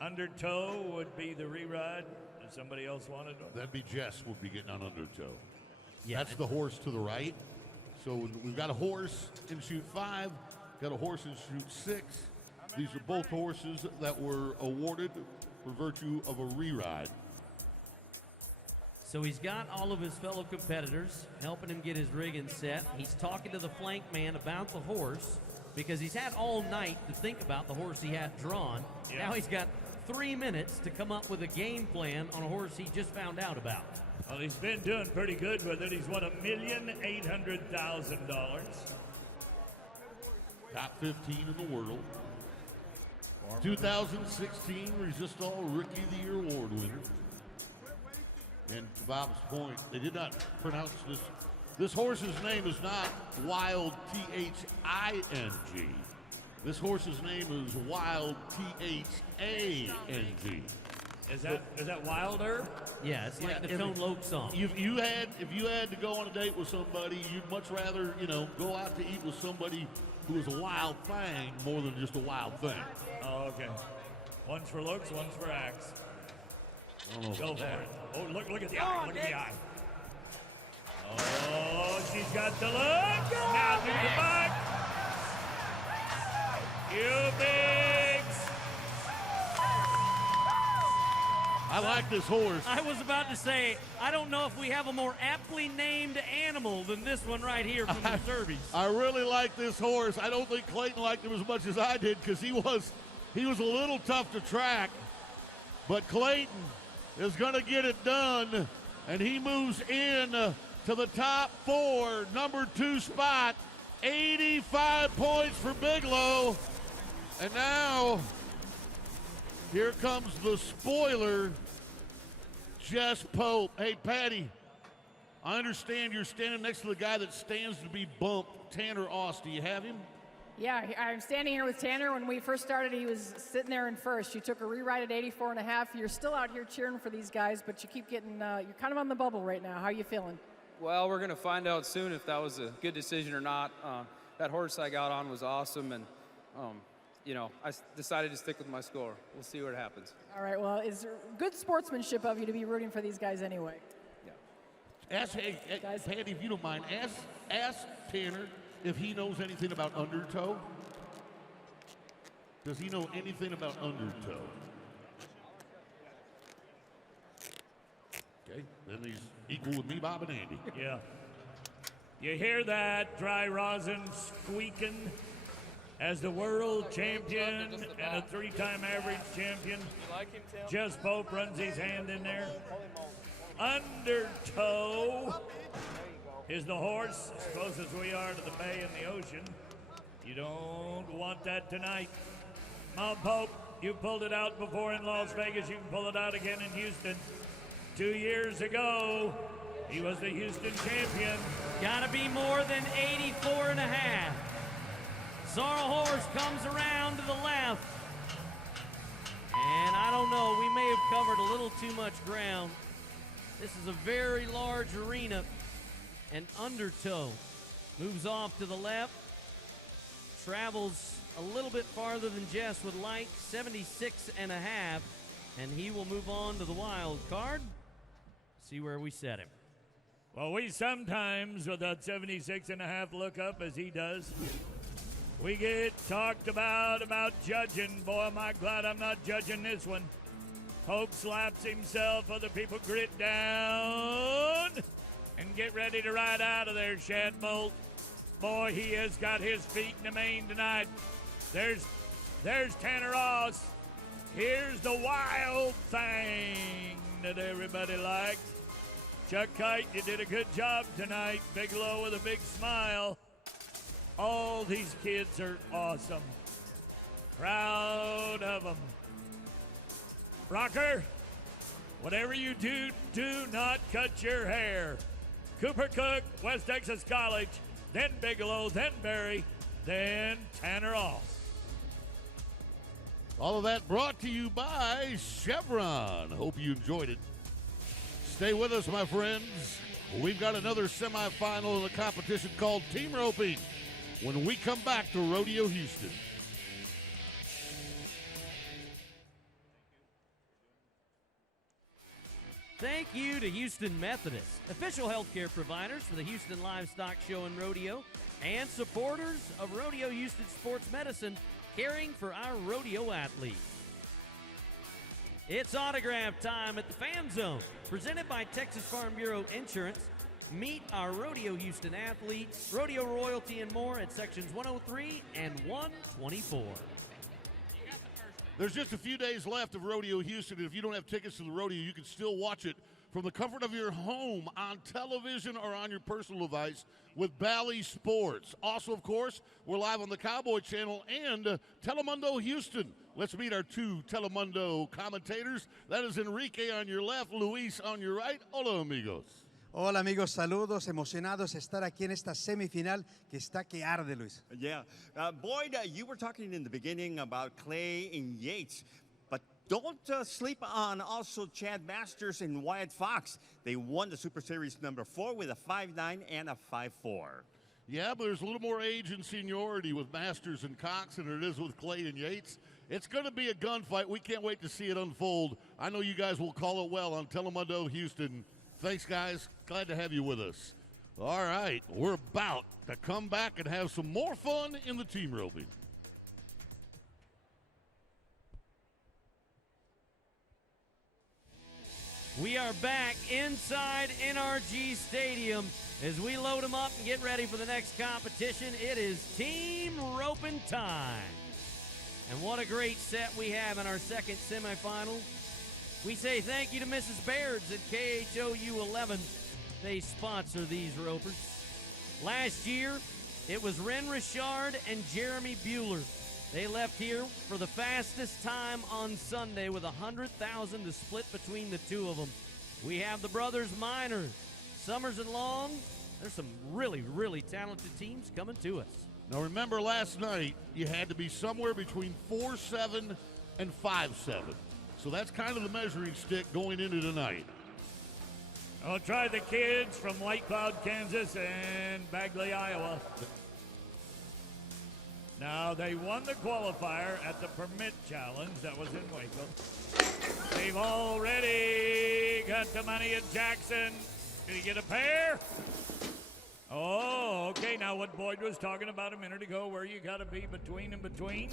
Undertow would be the re-ride. If somebody else wanted one. That'd be Jess would be getting on Undertow. Yeah. That's the horse to the right. So we've got a horse in chute 5, got a horse in chute 6. These are both horses that were awarded for virtue of a re-ride. So he's got all of his fellow competitors helping him get his rigging set. He's talking to the flank man about the horse because he's had all night to think about the horse he had drawn. Yeah. Now he's got 3 minutes to come up with a game plan on a horse he just found out about. Well, he's been doing pretty good with it. He's won $1,800,000. Top 15 in the world. 2016 Resistol Rookie of the Year Award winner. And to Bob's point, they did not pronounce this. This horse's name is not Wild, T-H-I-N-G. This horse's name is Wild, T-H-A-N-G. Is that Wilder? Yeah, it's like the Tone Loc song. If you had to go on a date with somebody, you'd much rather, go out to eat with somebody who is a wild thing more than just a wild thing. Oh, okay. One's for looks, one's for acts. Go for it. Oh, look at the eye. Look at the eye. Oh, she's got the look. Now to the back. You bigs. I like this horse. I was about to say, I don't know if we have a more aptly named animal than this one right here from the Serbies. I really like this horse. I don't think Clayton liked him as much as I did because he was a little tough to track. But Clayton is going to get it done, and he moves in to the top 4, number 2 spot. 85 points for Bigelow. And now, here comes the spoiler, Jess Pope. Hey, Patty, I understand you're standing next to the guy that stands to be bumped, Tanner Oss. Do you have him? Yeah, I'm standing here with Tanner. When we first started, he was sitting there in first. You took a re-ride at 84.5. You're still out here cheering for these guys, but you keep getting, you're kind of on the bubble right now. How are you feeling? Well, we're going to find out soon if that was a good decision or not. That horse I got on was awesome, and, I decided to stick with my score. We'll see what happens. All right, well, it's good sportsmanship of you to be rooting for these guys anyway. Yeah. Patty, if you don't mind, ask Tanner if he knows anything about Undertow. Does he know anything about Undertow? Okay, then he's equal with me, Bob, and Andy. Yeah. You hear that dry rosin squeaking as the world champion and a 3-time average champion. Jess Pope runs his hand in there. Undertow is the horse, as close as we are to the bay and the ocean. You don't want that tonight. Mount Pope, you pulled it out before in Las Vegas. You can pull it out again in Houston. 2 years ago, he was the Houston champion. Gotta be more than 84.5. Zara Horse comes around to the left. And I don't know, we may have covered a little too much ground. This is a very large arena. And Undertow moves off to the left, travels a little bit farther than Jess would like, 76.5, and he will move on to the wild card. See where we set him. Well, we sometimes, with that 76.5 look up as he does, we get talked about judging. Boy, am I glad I'm not judging this one. Pope slaps himself, other people grit down. And get ready to ride out of there, Shadbolt. Boy, he has got his feet in the mane tonight. There's Tanner Ross. Here's the wild thing that everybody likes. Chuck Kite, you did a good job tonight. Bigelow with a big smile. All these kids are awesome. Proud of them. Rocker, whatever you do, do not cut your hair. Cooper Cook, West Texas College, then Bigelow, then Barry, then Tanner Ross. All of that brought to you by Chevron. Hope you enjoyed it. Stay with us, my friends. We've got another semifinal of the competition called Team Roping when we come back to Rodeo Houston. Thank you to Houston Methodist, official healthcare providers for the Houston Livestock Show and Rodeo, and supporters of Rodeo Houston Sports Medicine, caring for our rodeo athletes. It's autograph time at the Fan Zone, presented by Texas Farm Bureau Insurance. Meet our Rodeo Houston athletes, rodeo royalty, and more at sections 103 and 124. There's just a few days left of Rodeo Houston, and if you don't have tickets to the rodeo, you can still watch it from the comfort of your home on television or on your personal device with Bally Sports. Also, of course, we're live on the Cowboy Channel and Telemundo Houston. Let's meet our two Telemundo commentators. That is Enrique on your left, Luis on your right. Hola, amigos. Hola amigos, saludos, emocionados de estar aquí en esta semifinal que está que arde, Luis. Yeah. Boyd, you were talking in the beginning about Clay and Yates, but don't sleep on also Chad Masters and Wyatt Fox. They won the Super Series number 4 with a 5.9 and a 5.4. Yeah, but there's a little more age and seniority with Masters and Cox than it is with Clay and Yates. It's going to be a gunfight. We can't wait to see it unfold. I know you guys will call it well on Telemundo Houston. Thanks, guys. Glad to have you with us. All right, we're about to come back and have some more fun in the team roping. We are back inside NRG Stadium as we load them up and get ready for the next competition. It is team roping time. And what a great set we have in our second semifinal. We say thank you to Mrs. Baird's at KHOU 11. They sponsor these ropers. Last year, it was Ren Richard and Jeremy Bueller. They left here for the fastest time on Sunday with 100,000 to split between the two of them. We have the brothers Minor, Summers and Long. There's some really, really talented teams coming to us. Now remember last night, you had to be somewhere between 4'7" and 5'7". So that's kind of the measuring stick going into tonight. I'll try the kids from White Cloud, Kansas and Bagley, Iowa. Now, they won the qualifier at the permit challenge that was in Waco. They've already got the money at Jackson. Did he get a pair? Oh, okay. Now, what Boyd was talking about a minute ago, where you got to be between and between.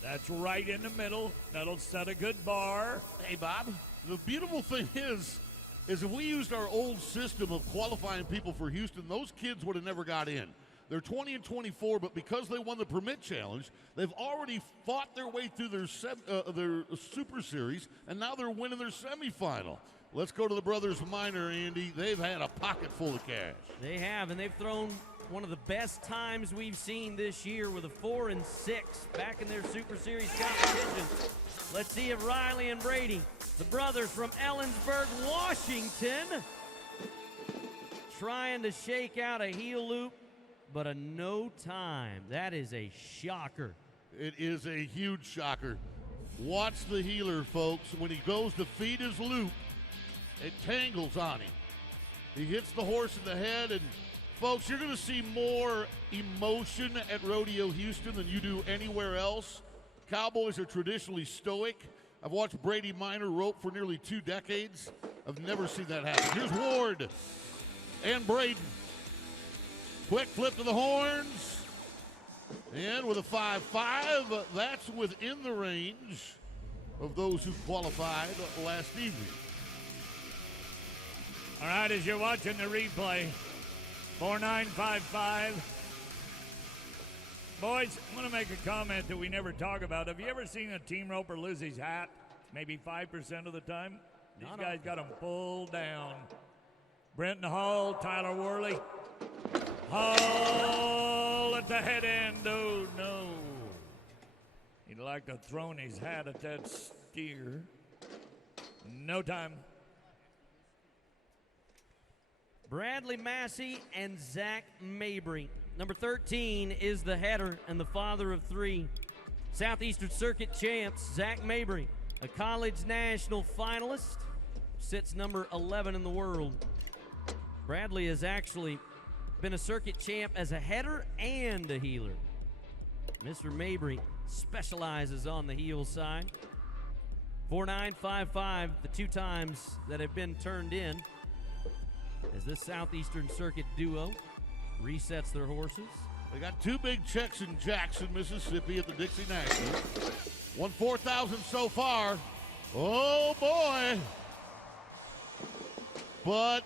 That's right in the middle. That'll set a good bar. Hey, Bob, the beautiful thing is if we used our old system of qualifying people for Houston, those kids would have never got in. They're 20 and 24, but because they won the permit challenge, they've already fought their way through their Super Series, and now they're winning their semifinal. Let's go to the brothers Minor, Andy. They've had a pocket full of cash. They have, and they've thrown one of the best times we've seen this year with a 4 and 6 back in their Super Series competition. Let's see if Riley and Brady, the brothers from Ellensburg, Washington, trying to shake out a heel loop, but a no time. That is a shocker. It is a huge shocker. Watch the healer, folks. When he goes to feed his loop, it tangles on him. He hits the horse in the head, and folks, you're going to see more emotion at Rodeo Houston than you do anywhere else. Cowboys are traditionally stoic. I've watched Brady Minor rope for nearly 2 decades. I've never seen that happen. Here's Ward and Braden. Quick flip to the horns. And with a 5-5, that's within the range of those who qualified last evening. All right, as you're watching the replay, 4-9-5-5. Boys, I'm going to make a comment that we never talk about. Have you ever seen a team roper lose his hat? Maybe 5% of the time. These guys got him pulled down. Brenton Hall, Tyler Worley. Hall at the head end. Oh, no. He'd like to have thrown his hat at that steer. No time. Bradley Massey and Zach Mabry. Number 13 is the header and the father of three. Southeastern Circuit champs, Zach Mabry, a college national finalist, sits number 11 in the world. Bradley has actually been a circuit champ as a header and a heeler. Mr. Mabry specializes on the heel side. 4.955, the 2 times that have been turned in, as this Southeastern Circuit duo resets their horses. They got 2 big checks in Jackson, Mississippi at the Dixie National. Won 4,000 so far. Oh, boy. But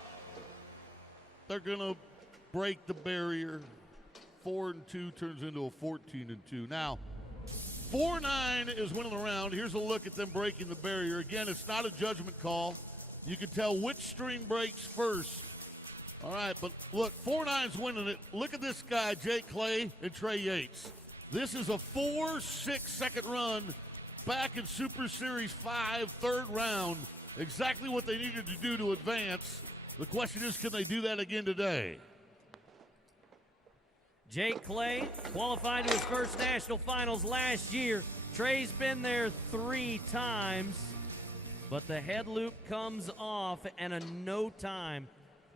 they're going to break the barrier. 4-2 turns into a 14-2. Now, 4-9 is winning the round. Here's a look at them breaking the barrier. Again, it's not a judgment call. You can tell which string breaks first. All right, but look, 4-9's winning it. Look at this guy, Jake Clay and Trey Yates. This is a 4-6 second run back in Super Series 5, 3rd round. Exactly what they needed to do to advance. The question is, can they do that again today? Jake Clay qualified to his first national finals last year. Trey's been there 3 times, but the head loop comes off and a no time.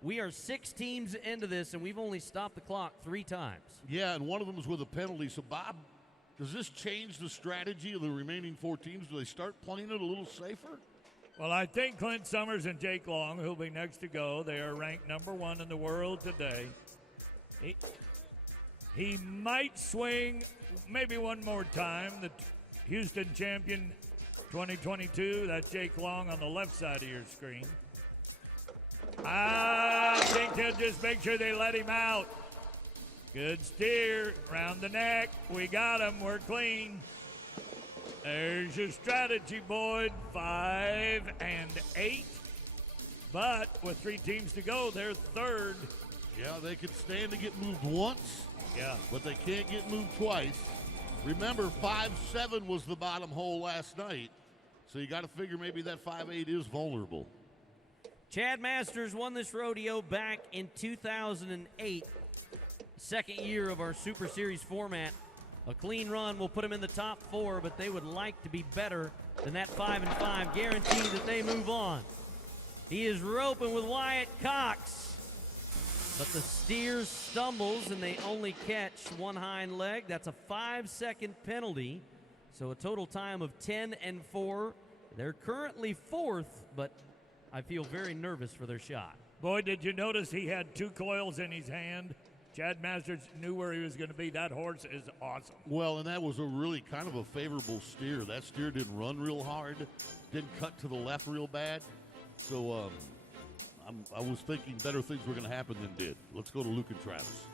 We are 6 teams into this, and we've only stopped the clock 3 times. Yeah, and one of them was with a penalty. So, Bob, does this change the strategy of the remaining 4 teams? Do they start playing it a little safer? Well, I think Clint Summers and Jake Long, who'll be next to go, they are ranked number 1 in the world today. He might swing maybe one more time. The Houston champion 2022, that's Jake Long on the left side of your screen. I think they'll just make sure they let him out. Good steer, round the neck. We got him, we're clean. There's your strategy, Boyd. 5 and 8. But with 3 teams to go, they're 3rd. Yeah, they can stand to get moved once. Yeah. But they can't get moved twice. Remember, 5-7 was the bottom hole last night. So you got to figure maybe that 5-8 is vulnerable. Chad Masters won this rodeo back in 2008, second year of our Super Series format. A clean run will put them in the top 4, but they would like to be better than that 5-5, guarantee that they move on. He is roping with Wyatt Cox, but the steer stumbles and they only catch one hind leg. That's a 5-second penalty, so a total time of 10 and 4. They're currently 4th, but I feel very nervous for their shot. Boy, did you notice he had 2 coils in his hand? Chad Masters knew where he was going to be. That horse is awesome. Well, and that was a really kind of a favorable steer. That steer didn't run real hard, didn't cut to the left real bad. So I was thinking better things were going to happen than did. Let's go to Luke and Travis.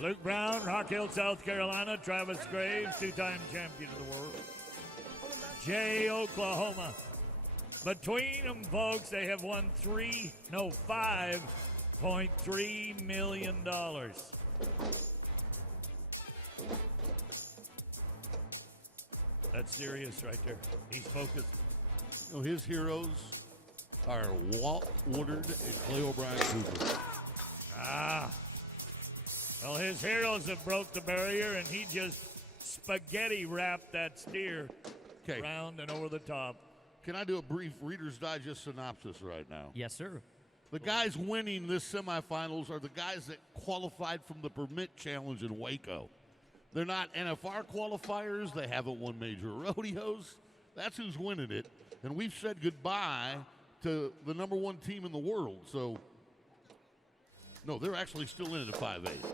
Luke Brown, Rock Hill, South Carolina. Travis Graves, 2-time champion of the world. Jay, Oklahoma. Between them, folks, they have won $5.3 million. That's serious right there. He's focused. You know, his heroes are Walt Woodard and Clay O'Brien Cooper. Well, his heroes have broke the barrier, and he just spaghetti wrapped that steer round and over the top. Can I do a brief Reader's Digest synopsis right now? Yes, sir. The guys winning this semifinals are the guys that qualified from the Permit Challenge in Waco. They're not NFR qualifiers. They haven't won major rodeos. That's who's winning it. And we've said goodbye to the number 1 team in the world. So, no, they're actually still in it at 5-8.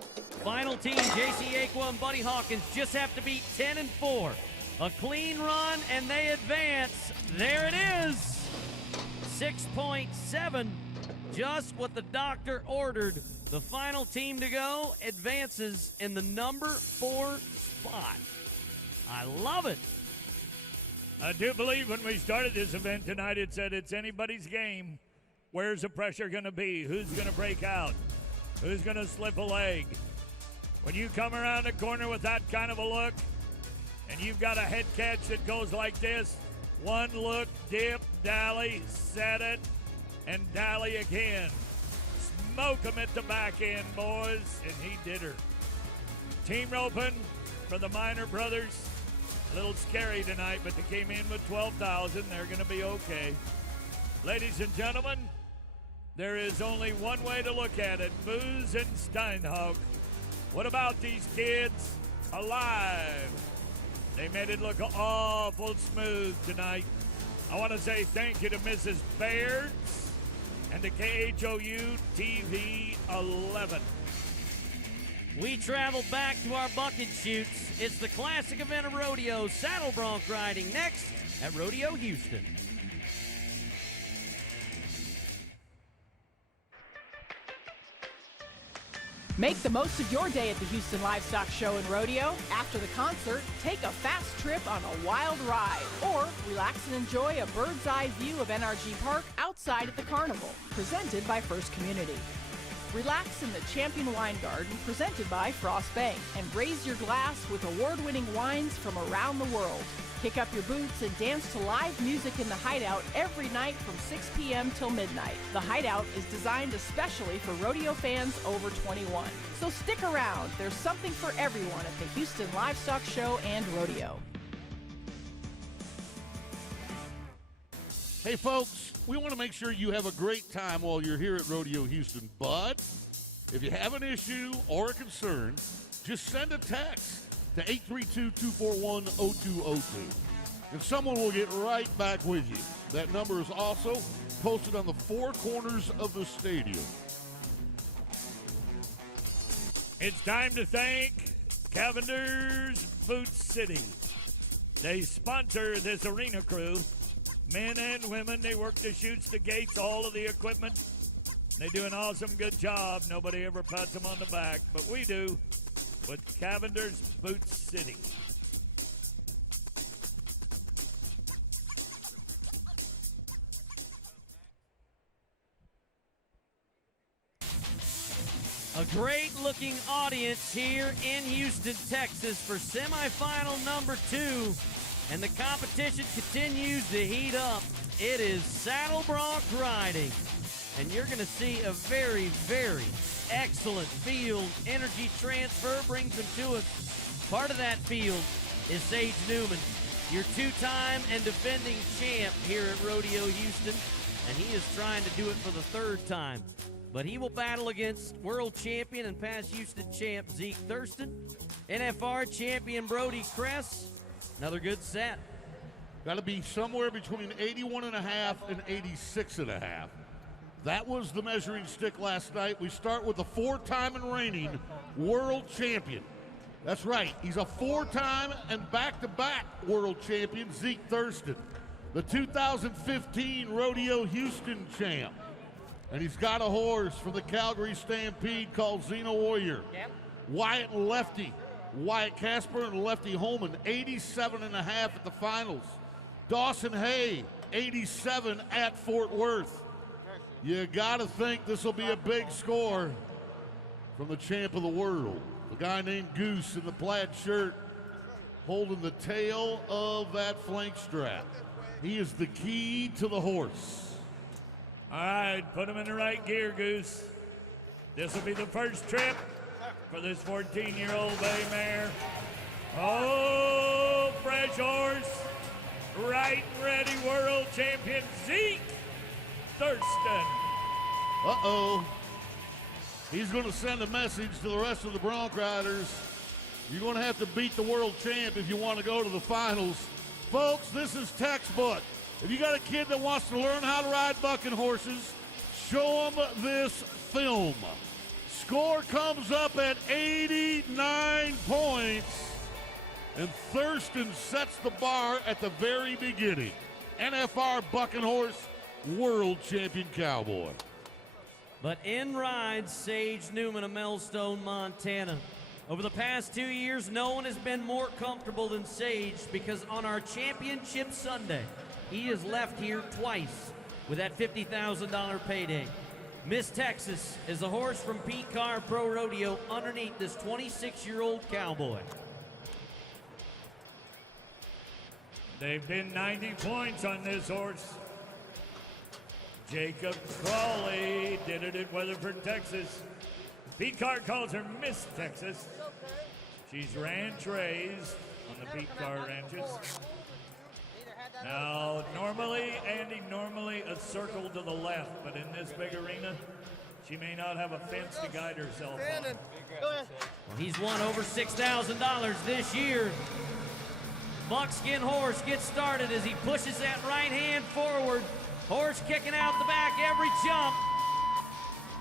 Final team, J.C. Aqua and Buddy Hawkins just have to beat 10 and 4. A clean run, and they advance. There it is. 6.7 Just what the doctor ordered. The final team to go advances in the number 4 spot. I love it. I do believe when we started this event tonight, it said it's anybody's game. Where's the pressure going to be? Who's going to break out? Who's going to slip a leg? When you come around the corner with that kind of a look, and you've got a head catch that goes like this, one look, dip, dally, set it, and dally again. Smoke him at the back end, boys, and he did her. Team roping for the Minor brothers. A little scary tonight, but they came in with 12,000. They're going to be okay. Ladies and gentlemen, there is only one way to look at it. Booz and Steinhawk. What about these kids? Alive. They made it look awful smooth tonight. I want to say thank you to Mrs. Bairds and to KHOU TV 11. We travel back to our bucket shoots. It's the classic event of rodeo, saddle bronc riding, next at Rodeo Houston. Make the most of your day at the Houston Livestock Show and Rodeo. After the concert, take a fast trip on a wild ride, or relax and enjoy a bird's eye view of NRG Park outside at the carnival, presented by First Community. Relax in the Champion Wine Garden, presented by Frost Bank, and raise your glass with award-winning wines from around the world. Kick up your boots and dance to live music in the Hideout every night from 6 p.m. till midnight. The Hideout is designed especially for rodeo fans over 21. So stick around. There's something for everyone at the Houston Livestock Show and Rodeo. Hey, folks, we want to make sure you have a great time while you're here at Rodeo Houston. But if you have an issue or a concern, just send a text to 832-241-0202. And someone will get right back with you. That number is also posted on the four corners of the stadium. It's time to thank Cavender's Boot City. They sponsor this arena crew. Men and women, they work the chutes, the gates, all of the equipment. They do an awesome good job. Nobody ever pats them on the back, but we do with Cavender's Boot City. A great-looking audience here in Houston, Texas for semifinal number 2. And the competition continues to heat up. It is saddle bronc riding. And you're going to see a very, very excellent field. Energy transfer brings them to us. Part of that field is Sage Newman, your two-time and defending champ here at Rodeo Houston. And he is trying to do it for the third time. But he will battle against world champion and past Houston champ Zeke Thurston, NFR champion Brody Kress. Another good set. Got to be somewhere between 81.5 and 86.5. That was the measuring stick last night. We start with the four-time and reigning world champion. That's right. He's a four-time and back-to-back world champion, Zeke Thurston. The 2015 Rodeo Houston champ. And he's got a horse for the Calgary Stampede called Xena Warrior. Yep. Wyatt and Lefty. Wyatt Casper and Lefty Holman, 87.5 at the finals. Dawson Hay, 87 at Fort Worth. You got to think this will be a big score from the champ of the world. The guy named Goose in the plaid shirt holding the tail of that flank strap. He is the key to the horse. All right, put him in the right gear, Goose. This will be the first trip for this 14-year-old bay mare. Oh, fresh horse. Right and ready, world champion Zeke Thurston. Uh-oh. He's going to send a message to the rest of the bronc riders. You're going to have to beat the world champ if you want to go to the finals. Folks, this is textbook. If you got a kid that wants to learn how to ride bucking horses, show them this film. Score comes up at 89 points, and Thurston sets the bar at the very beginning. NFR bucking horse, world champion cowboy. But in rides Sage Newman of Millstone, Montana. Over the past 2 years, no one has been more comfortable than Sage because on our championship Sunday, he has left here twice with that $50,000 payday. Miss Texas is a horse from Pete Carr Pro Rodeo underneath this 26-year-old cowboy. They've been 90 points on this horse. Jacob Crawley did it in Weatherford, Texas. Pete Carr calls her Miss Texas. She's ranch raised on the Pete Carr ranches. Now, normally a circle to the left, but in this big arena, she may not have a fence to guide herself on. Well, he's won over $6,000 this year. Buckskin horse gets started as he pushes that right hand forward. Horse kicking out the back every jump.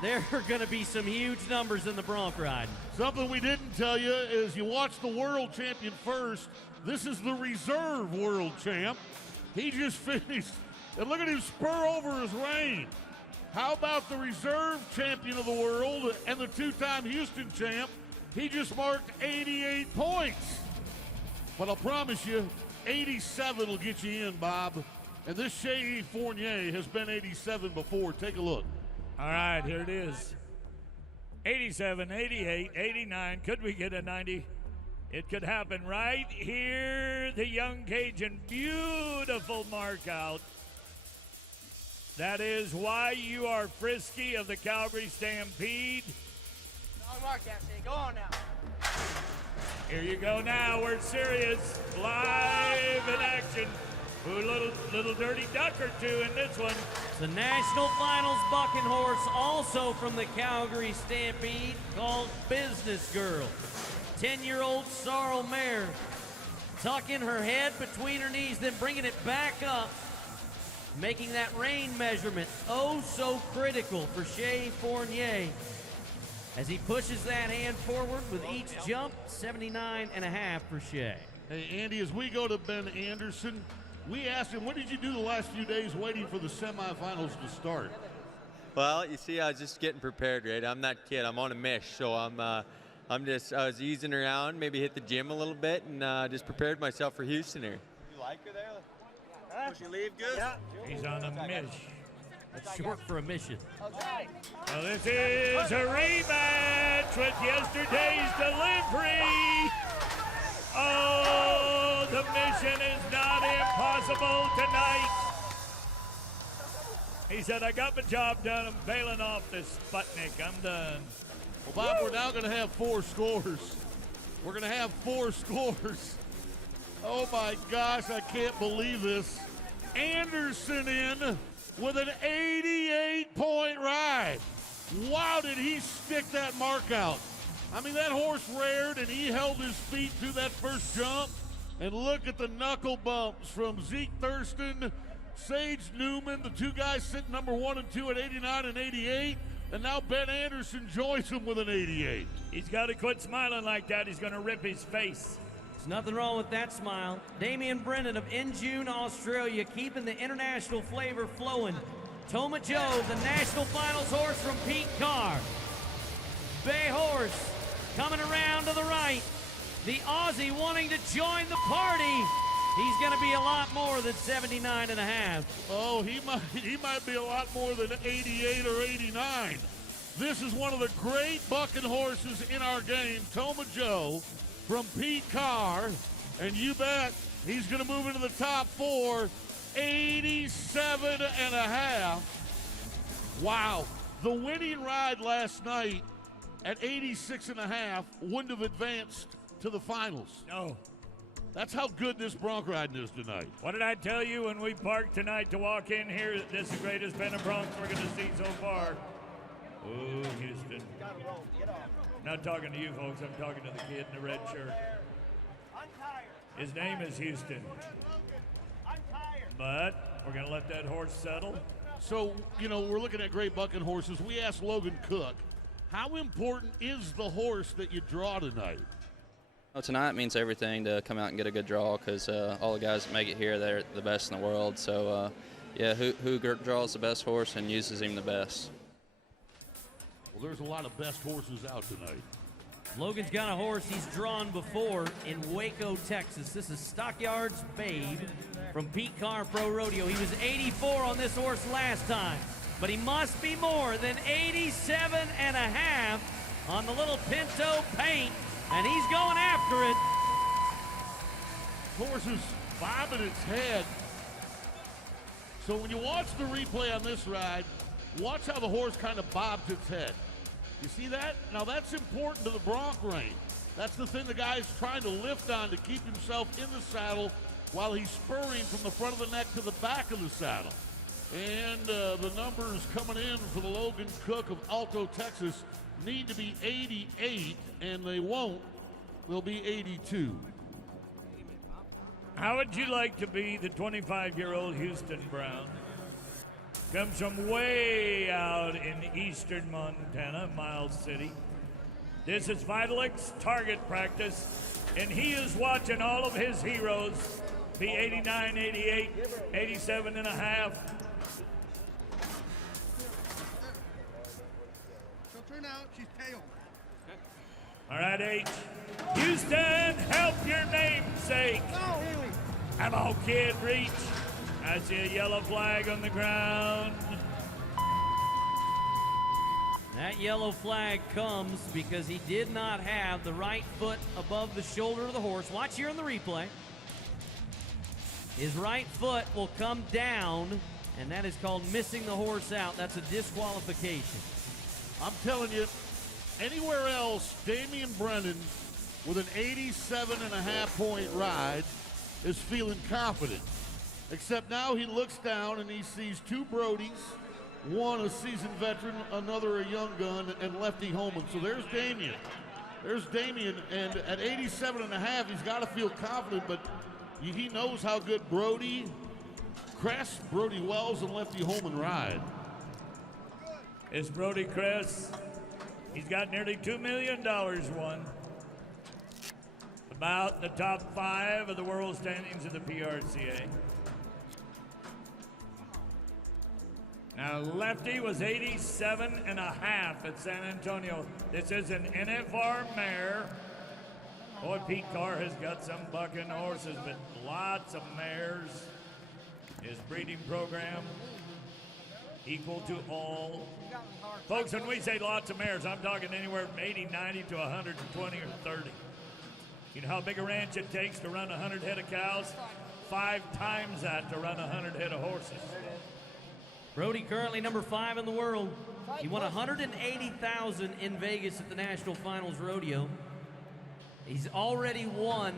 There are going to be some huge numbers in the bronc ride. Something we didn't tell you is you watch the world champion first. This is the reserve world champ. He just finished, and look at him spur over his rein. How about the reserve champion of the world and the two-time Houston champ? He just marked 88 points. But I'll promise you, 87 will get you in, Bob. And this Shea Fournier has been 87 before. Take a look. All right, here it is. 87, 88, 89. Could we get a 90? It could happen right here. The young Cajun, beautiful mark out. That is why you are Frisky of the Calgary Stampede. Long mark, Cassidy. Go on now. Here you go now. We're serious. Live in action. Ooh, little dirty duck or two in this one. The National Finals bucking horse, also from the Calgary Stampede, called Business Girl. 10-year-old sorrel mare, tucking her head between her knees, then bringing it back up, making that rein measurement oh so critical for Shea Fournier. As he pushes that hand forward with each jump, 79.5 for Shea. Hey, Andy, as we go to Ben Anderson, we asked him, what did you do the last few days waiting for the semifinals to start? Well, you see, I was just getting prepared, right? I'm that kid. I'm on a mish, so I was easing around, maybe hit the gym a little bit, and just prepared myself for Houston here. You like her there? Was she leave good? Yeah. He's on a mish. That's short for a mission. Okay. Well, this is a rematch with yesterday's delivery. Oh, the mission is not impossible tonight. He said, I got my job done. I'm bailing off this Sputnik. I'm done. Well, Bob, we're now going to have 4 scores. We're going to have 4 scores. Oh, my gosh, I can't believe this. Anderson in with an 88-point ride. Wow, did he stick that mark out. I mean, that horse reared, and he held his feet through that first jump. And look at the knuckle bumps from Zeke Thurston, Sage Newman, the two guys sitting number 1 and 2 at 89 and 88. And now Ben Anderson joins him with an 88. He's got to quit smiling like that. He's going to rip his face. There's nothing wrong with that smile. Damian Brennan of Injune, Australia, keeping the international flavor flowing. Toma Joe, the national finals horse from Pete Carr. Bay Horse coming around to the right. The Aussie wanting to join the party. He's going to be a lot more than 79.5. Oh, he might be a lot more than 88 or 89. This is one of the great bucking horses in our game, Toma Joe from Pete Carr. And you bet he's going to move into the top 4, 87.5. Wow. The winning ride last night at 86.5 wouldn't have advanced to the finals. No. That's how good this bronc riding is tonight. What did I tell you when we parked tonight to walk in here? This is the greatest pen of broncs we're going to see so far. Oh, Houston. Not talking to you folks. I'm talking to the kid in the red shirt. His name is Houston. But we're going to let that horse settle. So, you know, we're looking at great bucking horses. We asked Logan Cook, how important is the horse that you draw tonight? Well, tonight means everything to come out and get a good draw because all the guys that make it here, they're the best in the world. So, yeah, who draws the best horse and uses him the best. Well, there's a lot of best horses out tonight. Logan's got a horse he's drawn before in Waco, Texas. This is Stockyards Babe from Pete Carr Pro Rodeo. He was 84 on this horse last time, but he must be more than 87 and a half on the little Pinto paint, and he's going after it. Horse is bobbing its head. So when you watch the replay on this ride, watch how the horse kind of bobs its head. You see that? Now that's important to the bronc rein. That's the thing the guy's trying to lift on to keep himself in the saddle while he's spurring from the front of the neck to the back of the saddle. And the numbers coming in for the Logan Cook of Alto, Texas need to be 88, and they won't. They'll be 82. How would you like to be the 25-year-old Houston Brown? Comes from way out in eastern Montana, Miles City. This is Vitalix target practice, and he is watching all of his heroes be 89, 88, 87 and a half. She'll turn out, she's pale. All right, H. Houston, help your namesake. Come on, kid, reach. I see a yellow flag on the ground. That yellow flag comes because he did not have the right foot above the shoulder of the horse. Watch here in the replay. His right foot will come down, and that is called missing the horse out. That's a disqualification. I'm telling you, anywhere else, Damian Brennan with an 87.5 point ride is feeling confident. Except now he looks down and he sees two Brodies, one a seasoned veteran, another a young gun, and Lefty Holman. So there's Damian. There's Damian, and at 87.5, he's got to feel confident, but he knows how good Brody Cress, Brody Wells, and Lefty Holman ride. It's Brody Cress. He's got nearly $2 million won. About the top 5 of the world standings of the PRCA. Now, Lefty was 87 and a half at San Antonio. This is an NFR mare. Boy, Pete Carr has got some bucking horses, but lots of mares. His breeding program, equal to all. Folks, when we say lots of mares, I'm talking anywhere from 80, 90 to 120 or 30. You know how big a ranch it takes to run 100 head of cows? 5 times that to run 100 head of horses. Brody currently number 5 in the world. He won $180,000 in Vegas at the National Finals Rodeo. He's already won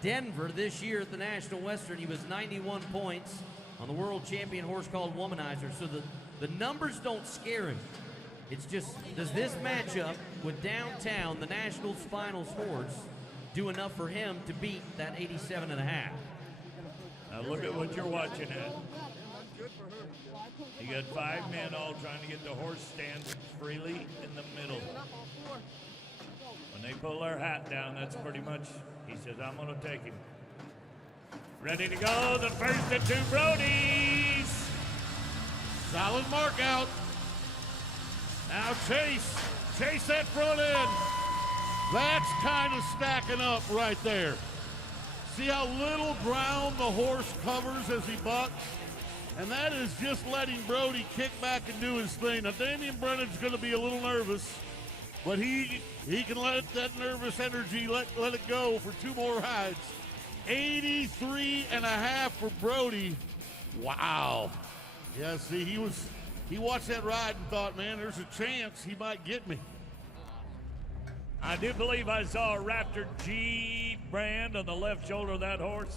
Denver this year at the National Western. He was 91 points on the world champion horse called Womanizer. So the numbers don't scare him. It's just, does this matchup with downtown, the Nationals Finals horse, do enough for him to beat that 87 and a half? Now look at what you're watching at. You got 5 men all trying to get the horse standing freely in the middle. When they pull their hat down, that's pretty much, he says, I'm going to take him. Ready to go, the first of 2 Brodies. Solid mark out. Now chase that front end. That's kind of stacking up right there. See how little ground the horse covers as he bucks? And that is just letting Brody kick back and do his thing. Now, Damian Brennan's going to be a little nervous, but he can let that nervous energy let it go for 2 more rides. 83 and a half for Brody. Wow. Yeah, see, he watched that ride and thought, man, there's a chance he might get me. I do believe I saw a Raptor G brand on the left shoulder of that horse.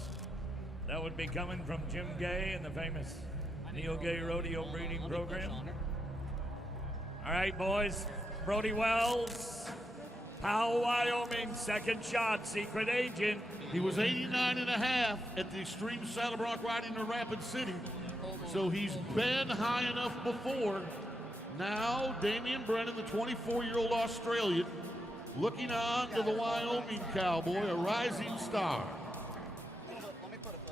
That would be coming from Jim Gay and the famous Neil Gay Rodeo breeding program. All right, boys. Brody Wells, Powell, Wyoming, second shot, secret agent. He was 89 and a half at the Extreme Saddle Bronc riding in Rapid City. So he's been high enough before. Now, Damian Brennan, the 24-year-old Australian, looking on to the Wyoming cowboy, a rising star.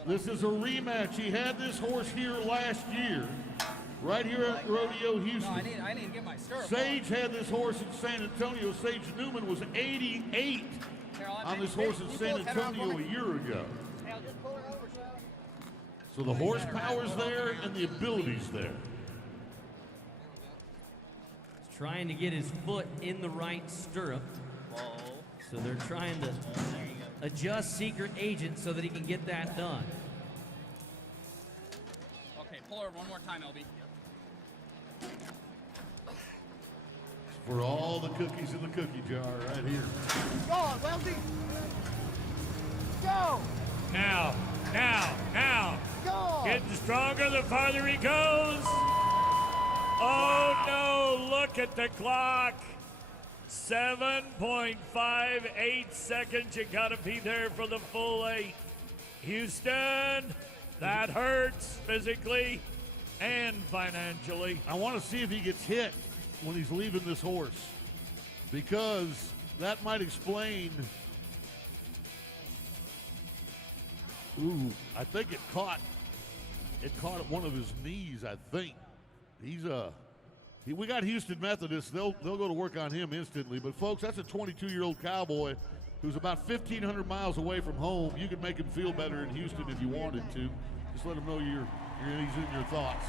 This is a rematch. He had this horse here last year, right here at Rodeo Houston. No, I need to get my stirrup. Sage had this horse in San Antonio. Sage Newman was 88 on this horse in San Antonio a year ago. So the horsepower's there and the ability's there. He's trying to get his foot in the right stirrup. So they're trying to adjust Secret Agent so that he can get that done. Okay, pull over one more time, LB. For all the cookies in the cookie jar right here. Go on, Weldy. Go. Now. Go. Getting stronger the farther he goes. Oh no, look at the clock. 7.58 seconds. You gotta be there for the full 8. Houston, that hurts physically and financially. I want to see if he gets hit when he's leaving this horse, because that might explain. Ooh, I think it caught at one of his knees, I think. We got Houston Methodist. They'll go to work on him instantly. But folks, that's a 22-year-old cowboy who's about 1,500 miles away from home. You could make him feel better in Houston if you wanted to. Just let him know he's in your thoughts.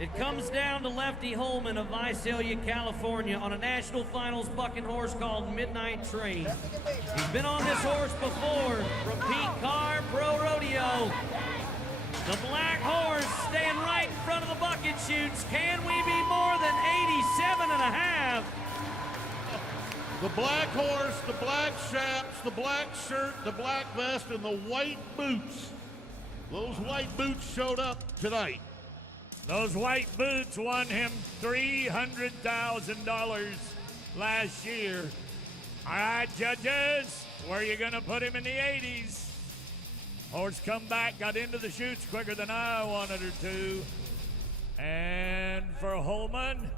It comes down to Lefty Holman of Visalia, California, on a national finals bucking horse called Midnight Train. He's been on this horse before from Pete Carr Pro Rodeo. The black horse staying right in front of the bucket chutes. Can we be more than 87.5? The black horse, the black chaps, the black shirt, the black vest, and the white boots. Those white boots showed up tonight. Those white boots won him $300,000 last year. All right, judges, where are you going to put him in the 80s? Horse come back, got into the chutes quicker than I wanted her to. And for Holman,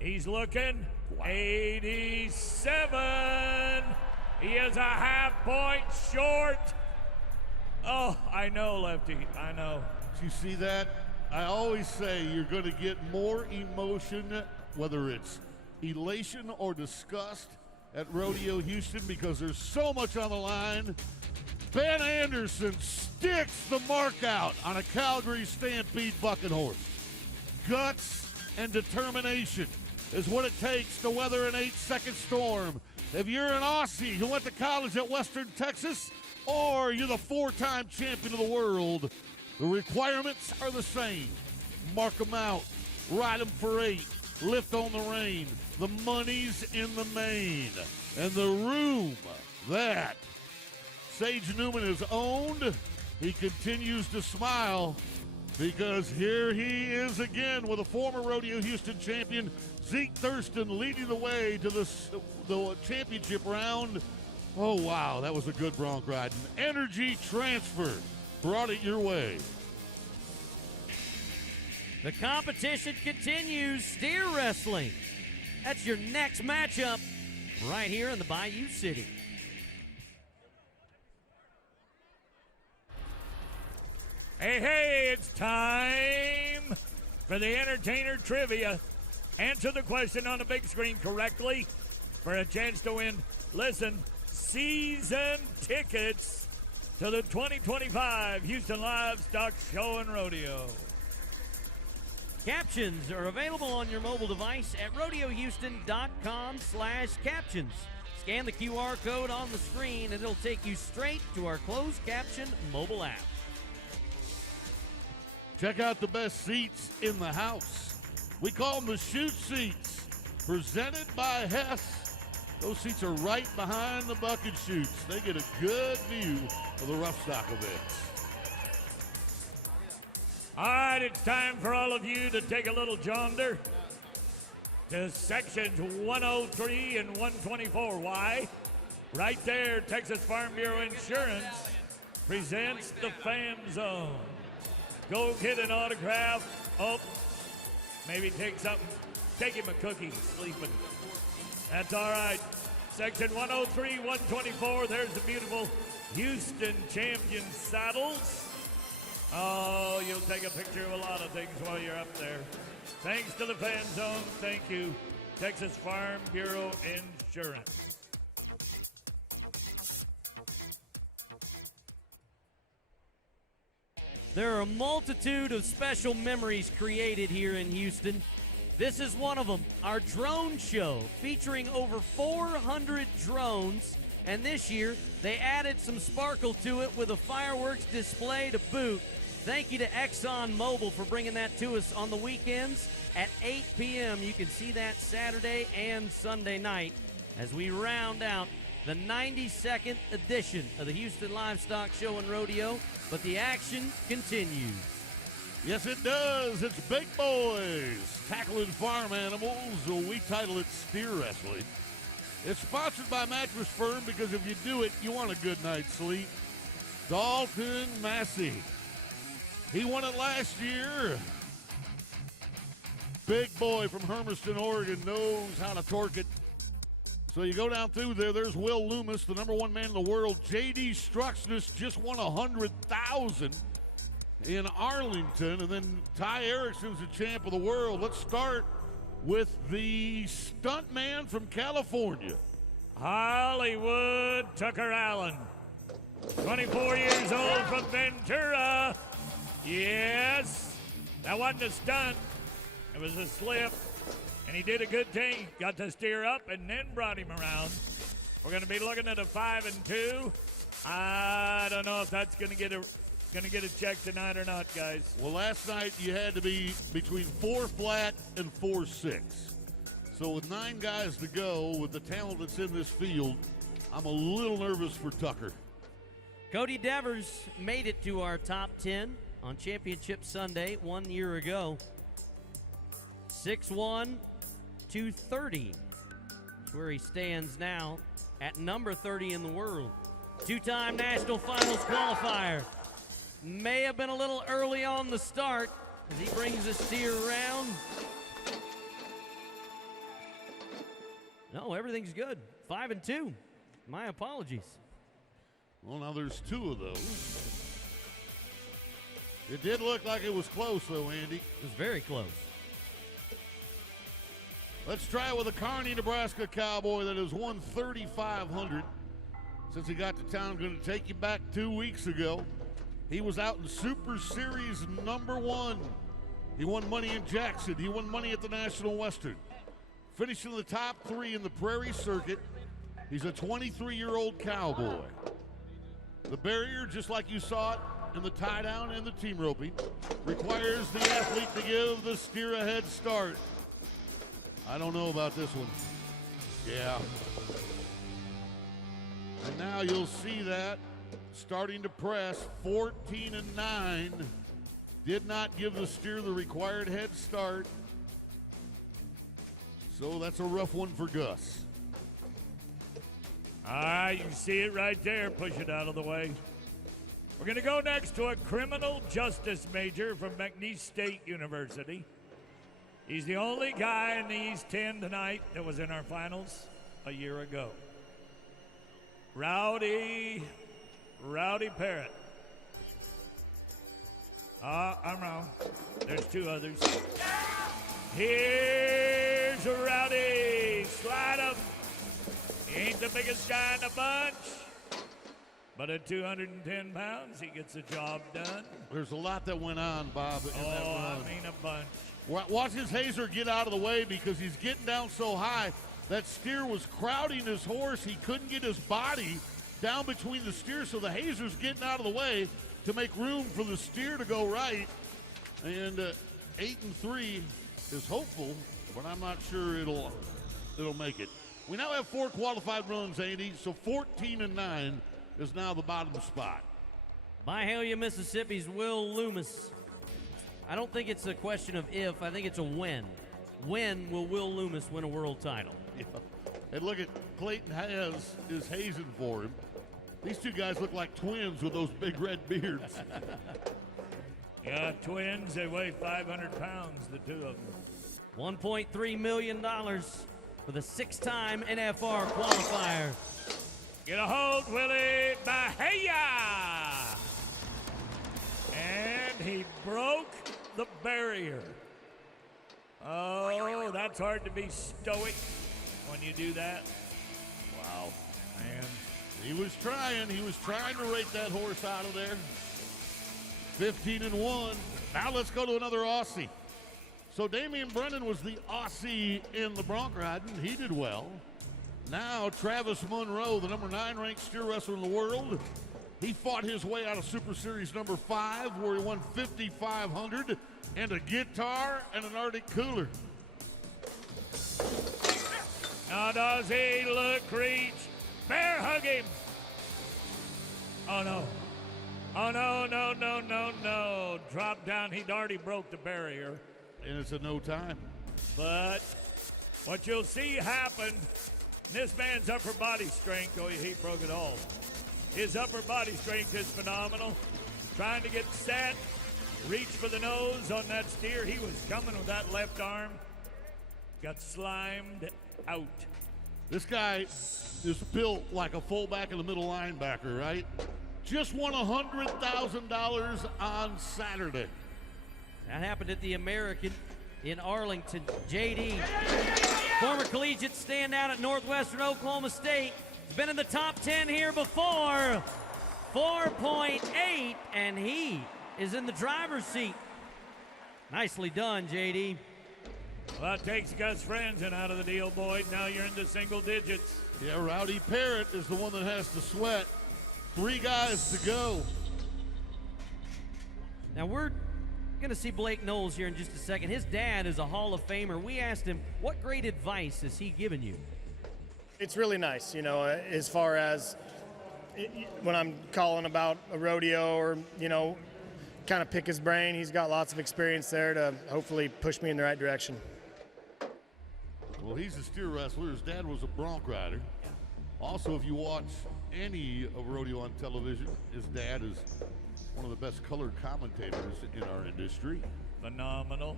he's looking 87. He is a half point short. Oh, I know, Lefty, I know. You see that? I always say you're going to get more emotion, whether it's elation or disgust, at Rodeo Houston, because there's so much on the line. Ben Anderson sticks the mark out on a Calgary Stampede bucking horse. Guts and determination is what it takes to weather an 8-second storm. If you're an Aussie who went to college at Western Texas, or you're the 4-time champion of the world, the requirements are the same. Mark them out, ride them for 8, lift on the rein. The money's in the main. And the room that Sage Newman has owned, he continues to smile, because here he is again with a former Rodeo Houston champion, Zeke Thurston, leading the way to the championship round. Oh, wow, that was a good bronc ride. An energy transfer brought it your way. The competition continues. Steer wrestling. That's your next matchup right here in the Bayou City. Hey, it's time for the Entertainer Trivia. Answer the question on the big screen correctly for a chance to win, listen, season tickets to the 2025 Houston Livestock Show and Rodeo. Captions are available on your mobile device at rodeohouston.com/captions. Scan the QR code on the screen and it'll take you straight to our closed caption mobile app. Check out the best seats in the house. We call them the chute seats, presented by Hess. Those seats are right behind the bucket chutes. They get a good view of the rough stock events. All right, it's time for all of you to take a little jaunder to sections 103 and 124. Why? Right there, Texas Farm Bureau Insurance presents the Fan Zone. Go get an autograph. Oh, maybe take something. Take him a cookie. He's sleeping. That's all right. Section 103, 124. There's the beautiful Houston Champion saddles. Oh, you'll take a picture of a lot of things while you're up there. Thanks to the Fan Zone. Thank you, Texas Farm Bureau Insurance. There are a multitude of special memories created here in Houston. This is one of them, our drone show, featuring over 400 drones. And this year, they added some sparkle to it with a fireworks display to boot. Thank you to ExxonMobil for bringing that to us on the weekends at 8 p.m. You can see that Saturday and Sunday night as we round out the 92nd edition of the Houston Livestock Show and Rodeo. But the action continues. Yes, it does. It's Big Boys Tackling Farm Animals. We title it Steer Wrestling. It's sponsored by Mattress Firm because if you do it, you want a good night's sleep. Dalton Massey. He won it last year. Big boy from Hermiston, Oregon, knows how to torque it. So you go down through there. There's Will Loomis, the number one man in the world. J.D. Struxness just won $100,000 in Arlington. And then Ty Erickson's the champ of the world. Let's start with the stunt man from California. Hollywood Tucker Allen, 24 years old from Ventura. Yes, that wasn't a stunt. It was a slip, and he did a good thing. Got to steer up and then brought him around. We're going to be looking at a 5-2. I don't know if that's going to get a check tonight or not, guys. Well, last night you had to be between 4 flat and 4-6. So with 9 guys to go, with the talent that's in this field, I'm a little nervous for Tucker. Cody Devers made it to our top 10 on Championship Sunday 1 year ago. 6'1", 230. That's where he stands now at number 30 in the world. Two-time National Finals qualifier. May have been a little early on the start as he brings the steer around. No, everything's good. 5-2. My apologies. Well, now there's 2 of those. It did look like it was close, though, Andy. It was very close. Let's try it with a Kearney, Nebraska cowboy that has won 3,500 since he got to town. I'm going to take you back 2 weeks ago. He was out in Super Series #1. He won money in Jackson. He won money at the National Western. Finishing the top 3 in the Prairie Circuit. He's a 23-year-old cowboy. The barrier, just like you saw it in the tie-down and the team roping, requires the athlete to give the steer a head start. I don't know about this one. Yeah. And now you'll see that starting to press. 14-9. Did not give the steer the required head start. So that's a rough one for Gus. All right, you can see it right there. Push it out of the way. We're going to go next to a criminal justice major from McNeese State University. He's the only guy in the East 10 tonight that was in our finals a year ago. Rowdy Parrott. I'm wrong. There's 2 others. Here's Rowdy. Slide him. He ain't the biggest guy in the bunch, but at 210 pounds, he gets the job done. There's a lot that went on, Bob, in that run. I mean a bunch. Watch his hazer get out of the way because he's getting down so high. That steer was crowding his horse. He couldn't get his body down between the steer, so the hazer's getting out of the way to make room for the steer to go right. And 8-3 is hopeful, but I'm not sure it'll make it. We now have 4 qualified runs, Andy, so 14-9 is now the bottom spot. Byhalia, Mississippi's Will Loomis. I don't think it's a question of if, I think it's a when. When will Will Loomis win a world title? Yeah. And look at Clayton is hazing for him. These 2 guys look like twins with those big red beards. Yeah, twins, they weigh 500 pounds, the 2 of them. $1.3 million for the 6-time NFR qualifier. Get a hold, Willie Bahia. And he broke the barrier. Oh, that's hard to be stoic when you do that. Wow, man. He was trying to rake that horse out of there. 15-1. Now let's go to another Aussie. So Damian Brennan was the Aussie in the bronc riding. He did well. Now Travis Monroe, the number 9 ranked steer wrestler in the world. He fought his way out of Super Series number 5, where he won $5,500 and a guitar and an Arctic cooler. Now does he look reach? Bear hug him. Oh no. Oh no. Drop down. He'd already broke the barrier. And it's a no time. But what you'll see happen, this man's upper body strength, oh, he broke it all. His upper body strength is phenomenal. Trying to get set, reach for the nose on that steer. He was coming with that left arm. Got slimed out. This guy is built like a fullback and a middle linebacker, right? Just won $100,000 on Saturday. That happened at the American in Arlington. JD, former collegiate standout at Northwestern Oklahoma State. He's been in the top 10 here before. 4.8, and he is in the driver's seat. Nicely done, JD. Well, that takes Gus Franzen out of the deal, Boyd. Now you're into single digits. Yeah, Rowdy Parrott is the one that has to sweat. 3 guys to go. Now we're going to see Blake Knowles here in just a second. His dad is a Hall of Famer. We asked him, what great advice has he given you? It's really nice, you know, as far as when I'm calling about a rodeo or, you know, kind of pick his brain. He's got lots of experience there to hopefully push me in the right direction. Well, he's a steer wrestler. His dad was a bronc rider. Also, if you watch any of rodeo on television, his dad is one of the best colored commentators in our industry. Phenomenal.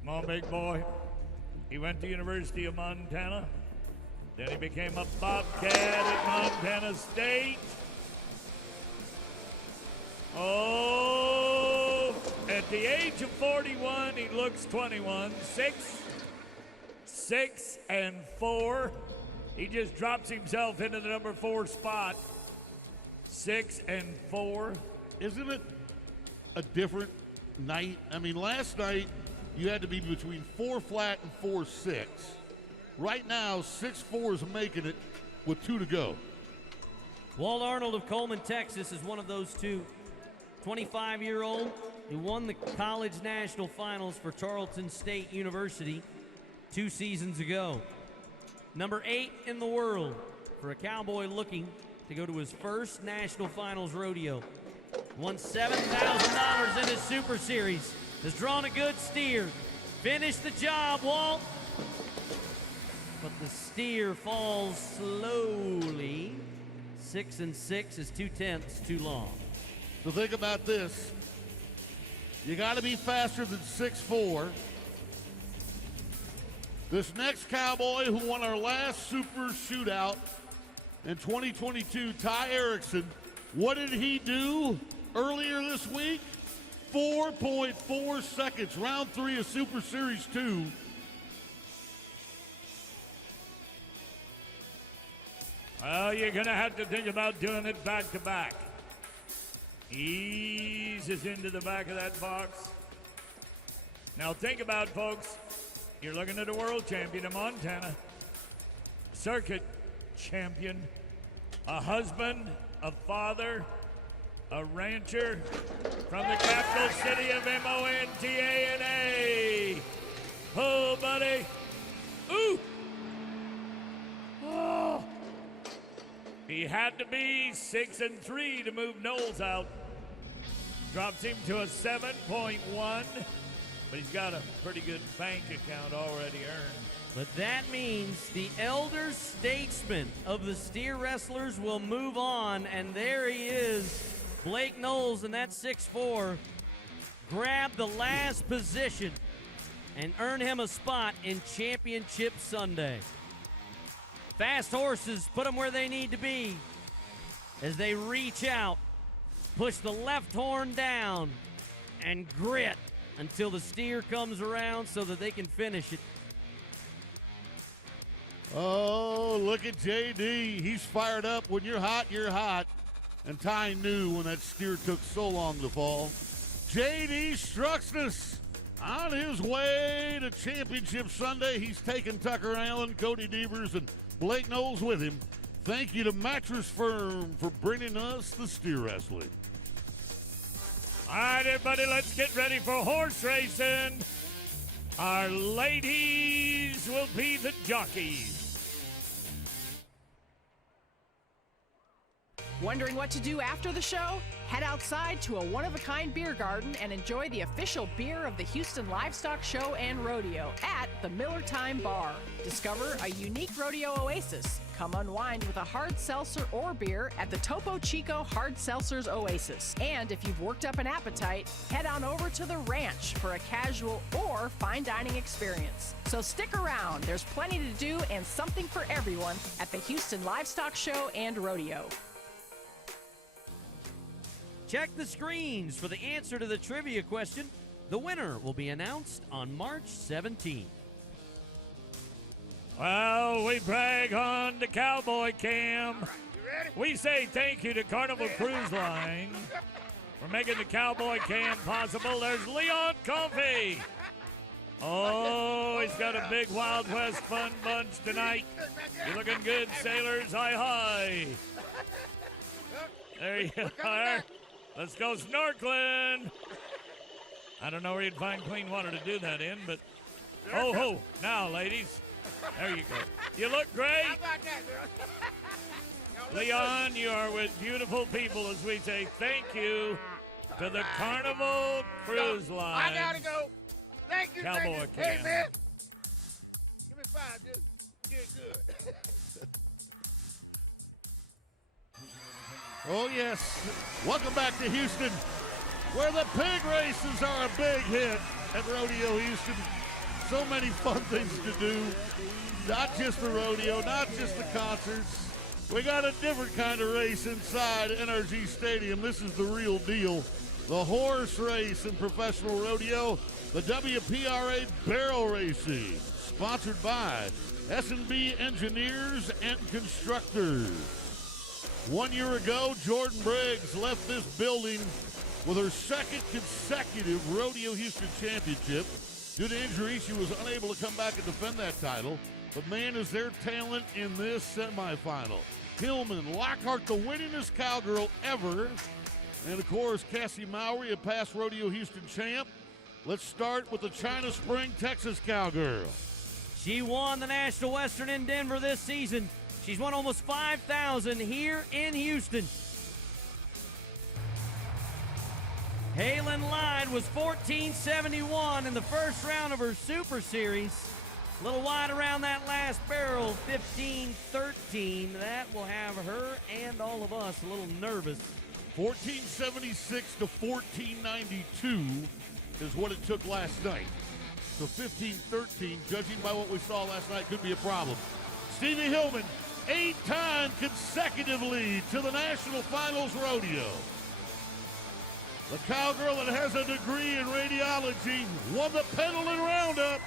Come on, big boy. He went to University of Montana. Then he became a Bobcat at Montana State. Oh, at the age of 41, he looks 21. 6-4. He just drops himself into the number 4 spot. 6-4. Isn't it a different night? I mean, last night you had to be between 4 flat and 4-6. Right now, 6-4 is making it with 2 to go. Walt Arnold of Coleman, Texas is one of those two. 25-year-old who won the college national finals for Tarleton State University 2 seasons ago. Number 8 in the world for a cowboy looking to go to his first national finals rodeo. Won $7,000 in his Super Series. Has drawn a good steer. Finished the job, Walt. But the steer falls slowly. 6-6 is 2/10 too long. So think about this. You got to be faster than 6'4". This next cowboy who won our last Super Shootout in 2022, Ty Erickson, what did he do earlier this week? 4.4 seconds, round 3 of Super Series 2. Well, you're going to have to think about doing it back to back. Eases into the back of that box. Now think about, folks, you're looking at a world champion of Montana, circuit champion, a husband, a father, a rancher from the capital city of Montana. Oh, buddy. Ooh. Oh. He had to be 6-3 to move Knowles out. Drops him to a 7.1, but he's got a pretty good bank account already earned. But that means the elder statesman of the steer wrestlers will move on, and there he is, Blake Knowles, and that 6'4", grab the last position and earn him a spot in Championship Sunday. Fast horses put them where they need to be as they reach out Push the left horn down and grit until the steer comes around so that they can finish it. Oh, look at JD. He's fired up. When you're hot, you're hot. And Ty knew when that steer took so long to fall. JD Struxness on his way to Championship Sunday. He's taking Tucker Allen, Cody Devers, and Blake Knowles with him. Thank you to Mattress Firm for bringing us the steer wrestling. All right, everybody, let's get ready for horse racing. Our ladies will be the jockeys. Wondering what to do after the show? Head outside to a one-of-a-kind beer garden and enjoy the official beer of the Houston Livestock Show and Rodeo at the Miller Time Bar. Discover a unique rodeo oasis. Come unwind with a hard seltzer or beer at the Topo Chico Hard Seltzers Oasis. And if you've worked up an appetite, head on over to the ranch for a casual or fine dining experience. So stick around. There's plenty to do and something for everyone at the Houston Livestock Show and Rodeo. Check the screens for the answer to the trivia question. The winner will be announced on March 17th. Well, we brag on the Cowboy Cam. We say thank you to Carnival Cruise Line for making the Cowboy Cam possible. There's Leon Coffey. Oh, he's got a big Wild West fun bunch tonight. You're looking good, sailors. Hi. There you are. Let's go snorkeling. I don't know where you'd find clean water to do that in, but oh ho, now, ladies. There you go. You look great. How about that, girl? Leon, you are with beautiful people as we say thank you to the Carnival Cruise Line. I gotta go. Thank you, Cowboy thank you. Hey, Cam. man. Give me 5, dude. You did good. Oh, yes. Welcome back to Houston, where the pig races are a big hit at Rodeo Houston. So many fun things to do. Not just the rodeo, not just the concerts. We got a different kind of race inside NRG Stadium. This is the real deal. The horse race in professional rodeo, the WPRA Barrel Racing, sponsored by S&B Engineers and Constructors. 1 year ago, Jordan Briggs left this building with her second consecutive Rodeo Houston championship. Due to injury, she was unable to come back and defend that title. But man, is there talent in this semifinal. Hillman Lockhart, the winningest cowgirl ever. And of course, Cassie Mowry, a past Rodeo Houston champ. Let's start with the China Spring, Texas cowgirl. She won the National Western in Denver this season. She's won almost 5,000 here in Houston. Halen Lyde was 1471 in the first round of her Super Series. A little wide around that last barrel, 1513. That will have her and all of us a little nervous. 1476 to 1492 is what it took last night. So 1513, judging by what we saw last night, could be a problem. Stevie Hillman, 8-time consecutive lead to the National Finals Rodeo. The cowgirl that has a degree in radiology won the Pendleton Roundup.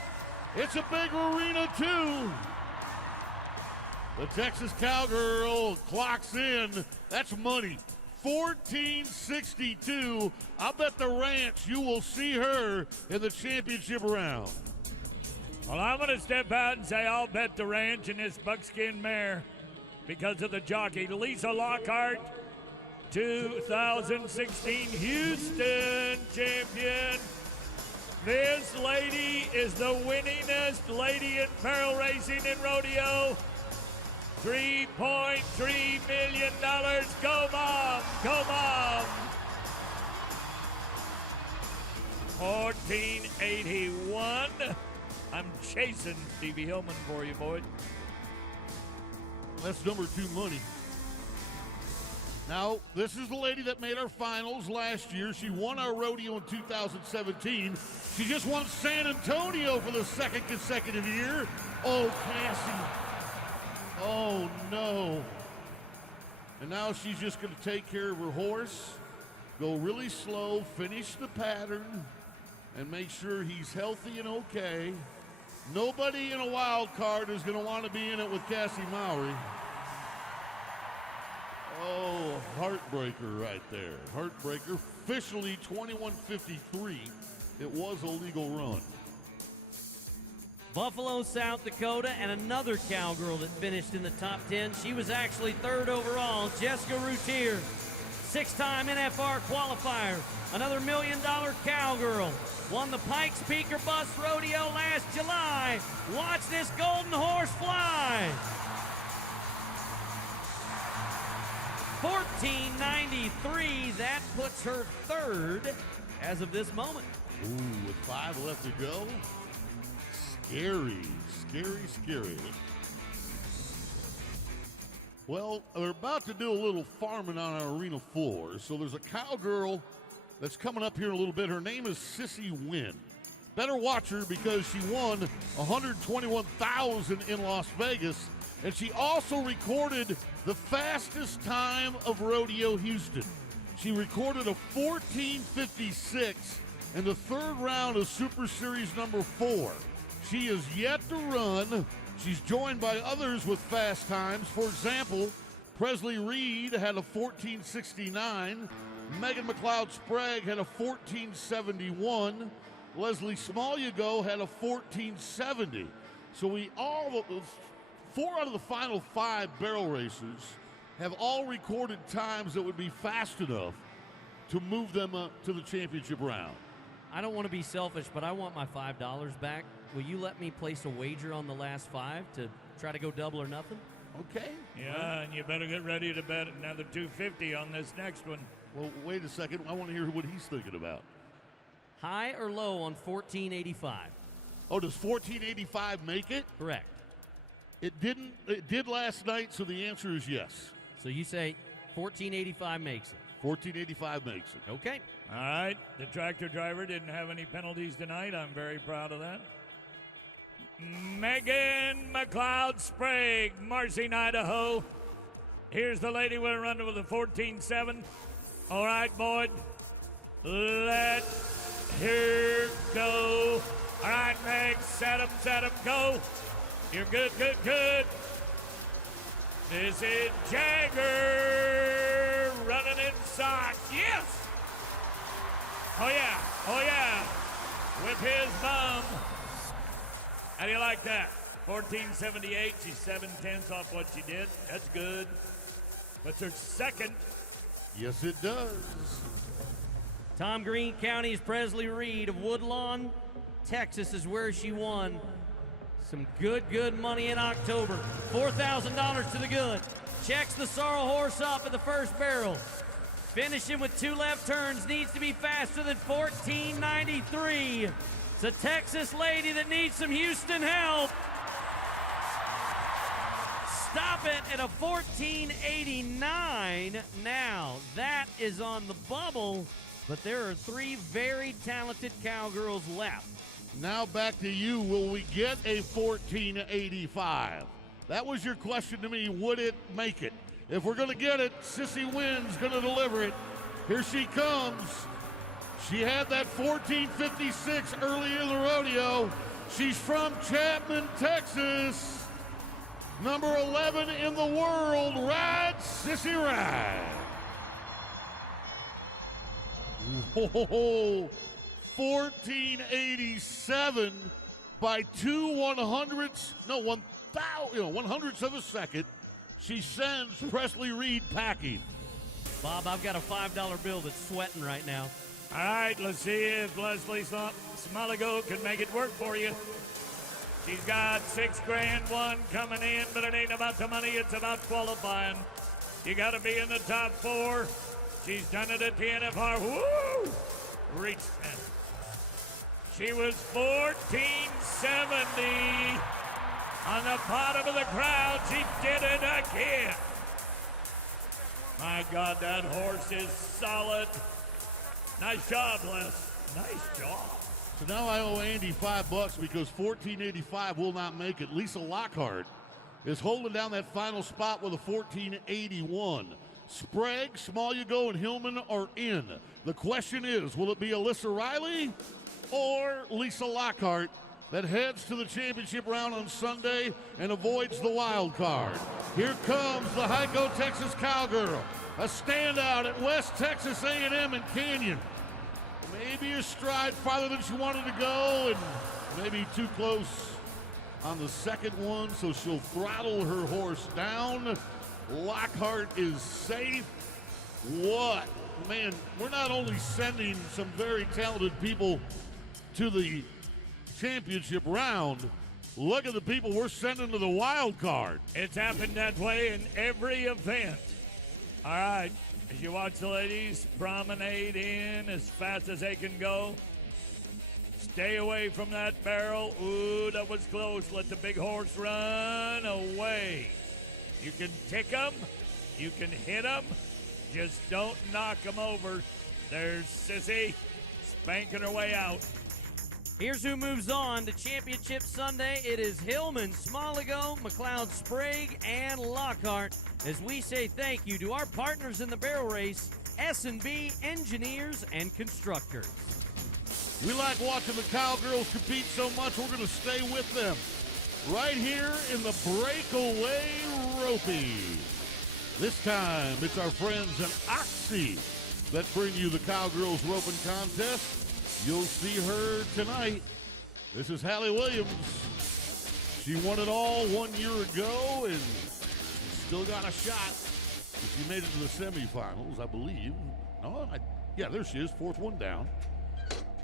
It's a big arena, too. The Texas cowgirl clocks in. That's money. 1462. I'll bet the ranch you will see her in the championship round. Well, I'm going to step out and say I'll bet the ranch in this buckskin mare because of the jockey. Lisa Lockhart, 2016 Houston champion. This lady is the winningest lady in barrel racing in rodeo. $3.3 million. Go, Mom. Go, Mom. 1481. I'm chasing Stevie Hillman for you, Boyd. That's number 2 money. Now, this is the lady that made our finals last year. She won our rodeo in 2017. She just won San Antonio for the second consecutive year. Oh, Cassie. Oh, no. And now she's just going to take care of her horse. Go really slow, finish the pattern, and make sure he's healthy and okay. Nobody in a wild card is going to want to be in it with Cassie Mowry. Oh, heartbreaker right there. Heartbreaker. Officially 21:53. It was a legal run. Buffalo, South Dakota, and another cowgirl that finished in the top 10. She was actually third overall, Jessica Routier, six-time NFR qualifier, another $1 million cowgirl. Won the Pikes Peak or Bust Rodeo last July. Watch this golden horse fly. 14.93, that puts her third as of this moment. Ooh, with 5 left to go. Scary, scary, scary. Well, we're about to do a little farming on our arena floor. So there's a cowgirl that's coming up here in a little bit. Her name is Sissy Wynn. Better watch her because she won $121,000 in Las Vegas, and she also recorded the fastest time of Rodeo Houston. She recorded a 14:56 in the third round of Super Series number 4. She is yet to run. She's joined by others with fast times. For example, Presley Reed had a 14:69. Megan McLeod-Sprague had a 14:71. Leslie Smallyago had a 14:70. So 4 out of the final 5 barrel racers have all recorded times that would be fast enough to move them up to the championship round. I don't want to be selfish, but I want my $5 back. Will you let me place a wager on the last 5 to try to go double or nothing? Okay. Yeah, and you better get ready to bet another $250 on this next one. Well, wait a second. I want to hear what he's thinking about. High or low on 14.85? Oh, does 14.85 make it? Correct. It didn't. It did last night, so the answer is yes. So you say 14.85 makes it? 14.85 makes it. Okay. All right. The tractor driver didn't have any penalties tonight. I'm very proud of that. Megan McLeod-Sprague, Marcy, Idaho. Here's the lady we're running with a 14.7. All right, Boyd. Let her go. All right, Meg. Set up, go. You're good, good, good. This is Jagger running inside. Yes! Oh, yeah. Oh, yeah. With his bum. How do you like that? 14.78. She's 7/10 off what she did. That's good. But her second. Yes, it does. Tom Green County's Presley Reed of Woodlawn, Texas is where she won. Some good money in October. $4,000 to the good. Checks the sorrel horse up at the first barrel. Finishing with 2 left turns. Needs to be faster than 14.93. It's a Texas lady that needs some Houston help. Stop it at a 14.89 now. That is on the bubble, but there are 3 very talented cowgirls left. Now back to you. Will we get a 14.85? That was your question to me. Would it make it? If we're going to get it, Sissy Wynn's going to deliver it. Here she comes. She had that 14.56 early in the rodeo. She's from Chapman, Texas. Number 11 in the world, Ride Sissy Ride. Whoa. 14.87 by 1/100ths of a second. She sends Presley Reed packing. Bob, I've got a $5 bill that's sweating right now. All right, let's see if Leslie Smallyago can make it work for you. She's got $6 grand one coming in, but it ain't about the money, it's about qualifying. You got to be in the top 4. She's done it at the NFR. Woo! Reached it. She was 14.70 on the bottom of the crowd. She did it again. My God, that horse is solid. Nice job, Les. Nice job. So now I owe Andy $5 because 14.85 will not make it. Lisa Lockhart is holding down that final spot with a 14.81. Sprague, Smallyago, and Hillman are in. The question is, will it be Alyssa Riley or Lisa Lockhart that heads to the championship round on Sunday and avoids the wild card? Here comes the Hico, Texas Cowgirl, a standout at West Texas A&M and Canyon. Maybe a stride farther than she wanted to go, and maybe too close on the second one, so she'll throttle her horse down. Lockhart is safe. What? Man, we're not only sending some very talented people to the championship round, look at the people we're sending to the wild card. It's happened that way in every event. All right, as you watch the ladies promenade in as fast as they can go, stay away from that barrel. Ooh, that was close. Let the big horse run away. You can tick them, you can hit them, just don't knock them over. There's Sissy spanking her way out. Here's who moves on to Championship Sunday. It is Hillman, Smallyago, McLeod, Sprague, and Lockhart, as we say thank you to our partners in the barrel race, S&B Engineers and Constructors. We like watching the Cowgirls compete so much, we're going to stay with them right here in the breakaway ropey. This time, it's our friends in Oxy that bring you the Cowgirls roping contest. You'll see her tonight. This is Hallie Williams. She won it all 1 year ago and still got a shot. She made it to the semifinals, I believe. Yeah, there she is, fourth one down.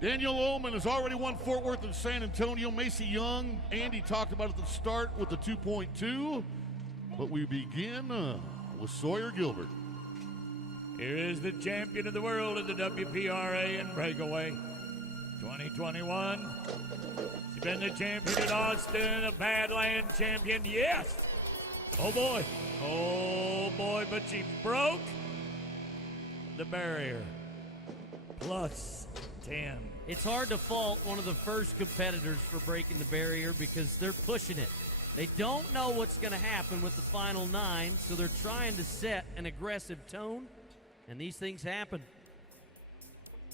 Danielle Ullman has already won Fort Worth and San Antonio. Macy Young, Andy talked about at the start with the 2.2. But we begin with Sawyer Gilbert. Here is the champion of the world of the WPRA in breakaway. 2021. She's been the champion at Austin, a Badland champion. Yes. Oh boy, but she broke the barrier. Plus 10. It's hard to fault one of the first competitors for breaking the barrier because they're pushing it. They don't know what's going to happen with the final 9, so they're trying to set an aggressive tone, and these things happen.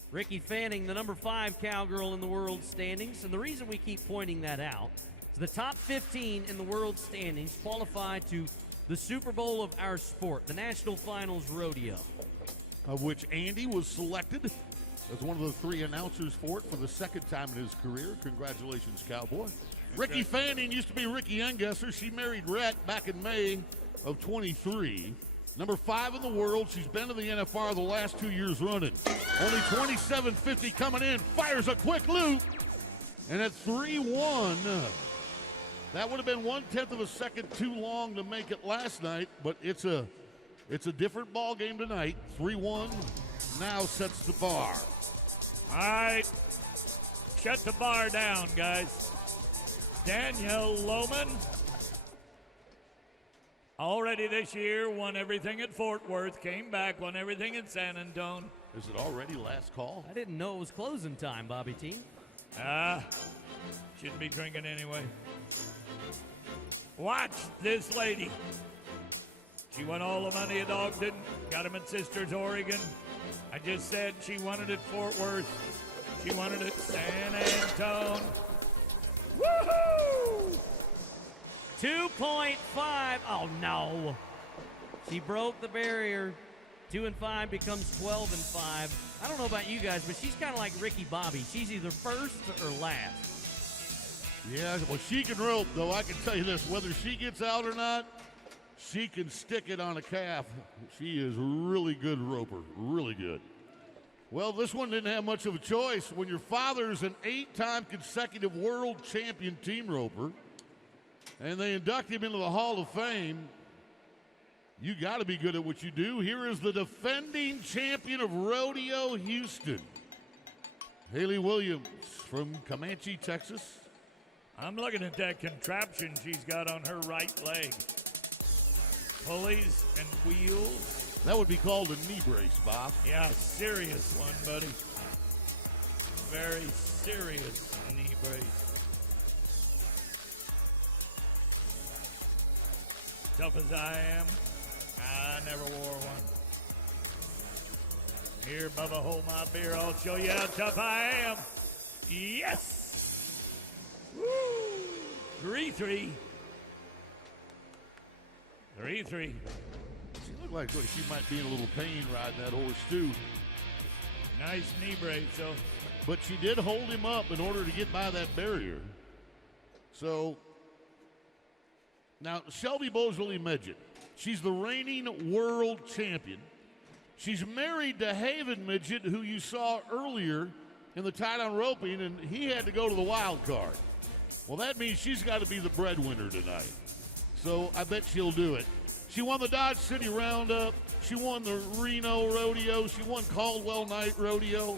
Ricky Fanning, the number 5 Cowgirl in the world standings, and the reason we keep pointing that out is the top 15 in the world standings qualify to the Super Bowl of our sport, the National Finals Rodeo. Of which Andy was selected as one of the 3 announcers for it for the second time in his career. Congratulations, Cowboy. Ricky Fanning used to be Ricky Ungesser. She married Rhett back in May of 23. Number 5 in the world. She's been to the NFR the last 2 years running. Only 27.50 coming in. Fires a quick loop. And at 3-1, that would have been 1/10 of a second too long to make it last night, but it's a different ball game tonight. 3-1 now sets the bar. All right, shut the bar down, guys. Danielle Lohman, already this year, won everything at Fort Worth, came back, won everything in San Antonio. Is it already last call? I didn't know it was closing time, Bobby T. Shouldn't be drinking anyway. Watch this lady. She won all the money at Ogden, got him at Sisters, Oregon. I just said she won it at Fort Worth. She won it at San Antonio. Woohoo! 2.5. Oh, no. She broke the barrier. 2 and 5 becomes 12 and 5. I don't know about you guys, but she's kind of like Ricky Bobby. She's either first or last. Yeah, well, she can rope, though. I can tell you this. Whether she gets out or not, she can stick it on a calf. She is really good roper. Really good. Well, this one didn't have much of a choice. When your father's an 8-time consecutive world champion team roper, and they induct him into the Hall of Fame, you got to be good at what you do. Here is the defending champion of Rodeo Houston, Haley Williams from Comanche, Texas. I'm looking at that contraption she's got on her right leg. Pulleys and wheels. That would be called a knee brace, Bob. Yeah, serious one, buddy. Very serious knee brace. Tough as I am, I never wore one. Here, Bubba, hold my beer. I'll show you how tough I am. Yes! Woo! 3-3. 3-3. She looked like she might be in a little pain riding that horse, too. Nice knee brace, so. But she did hold him up in order to get by that barrier. So, now, Shelby Beaujolais Midget. She's the reigning world champion. She's married to Haven Midget, who you saw earlier in the tie-down roping, and he had to go to the wild card. Well, that means she's got to be the breadwinner tonight. So I bet she'll do it. She won the Dodge City Roundup. She won the Reno Rodeo. She won Caldwell Night Rodeo.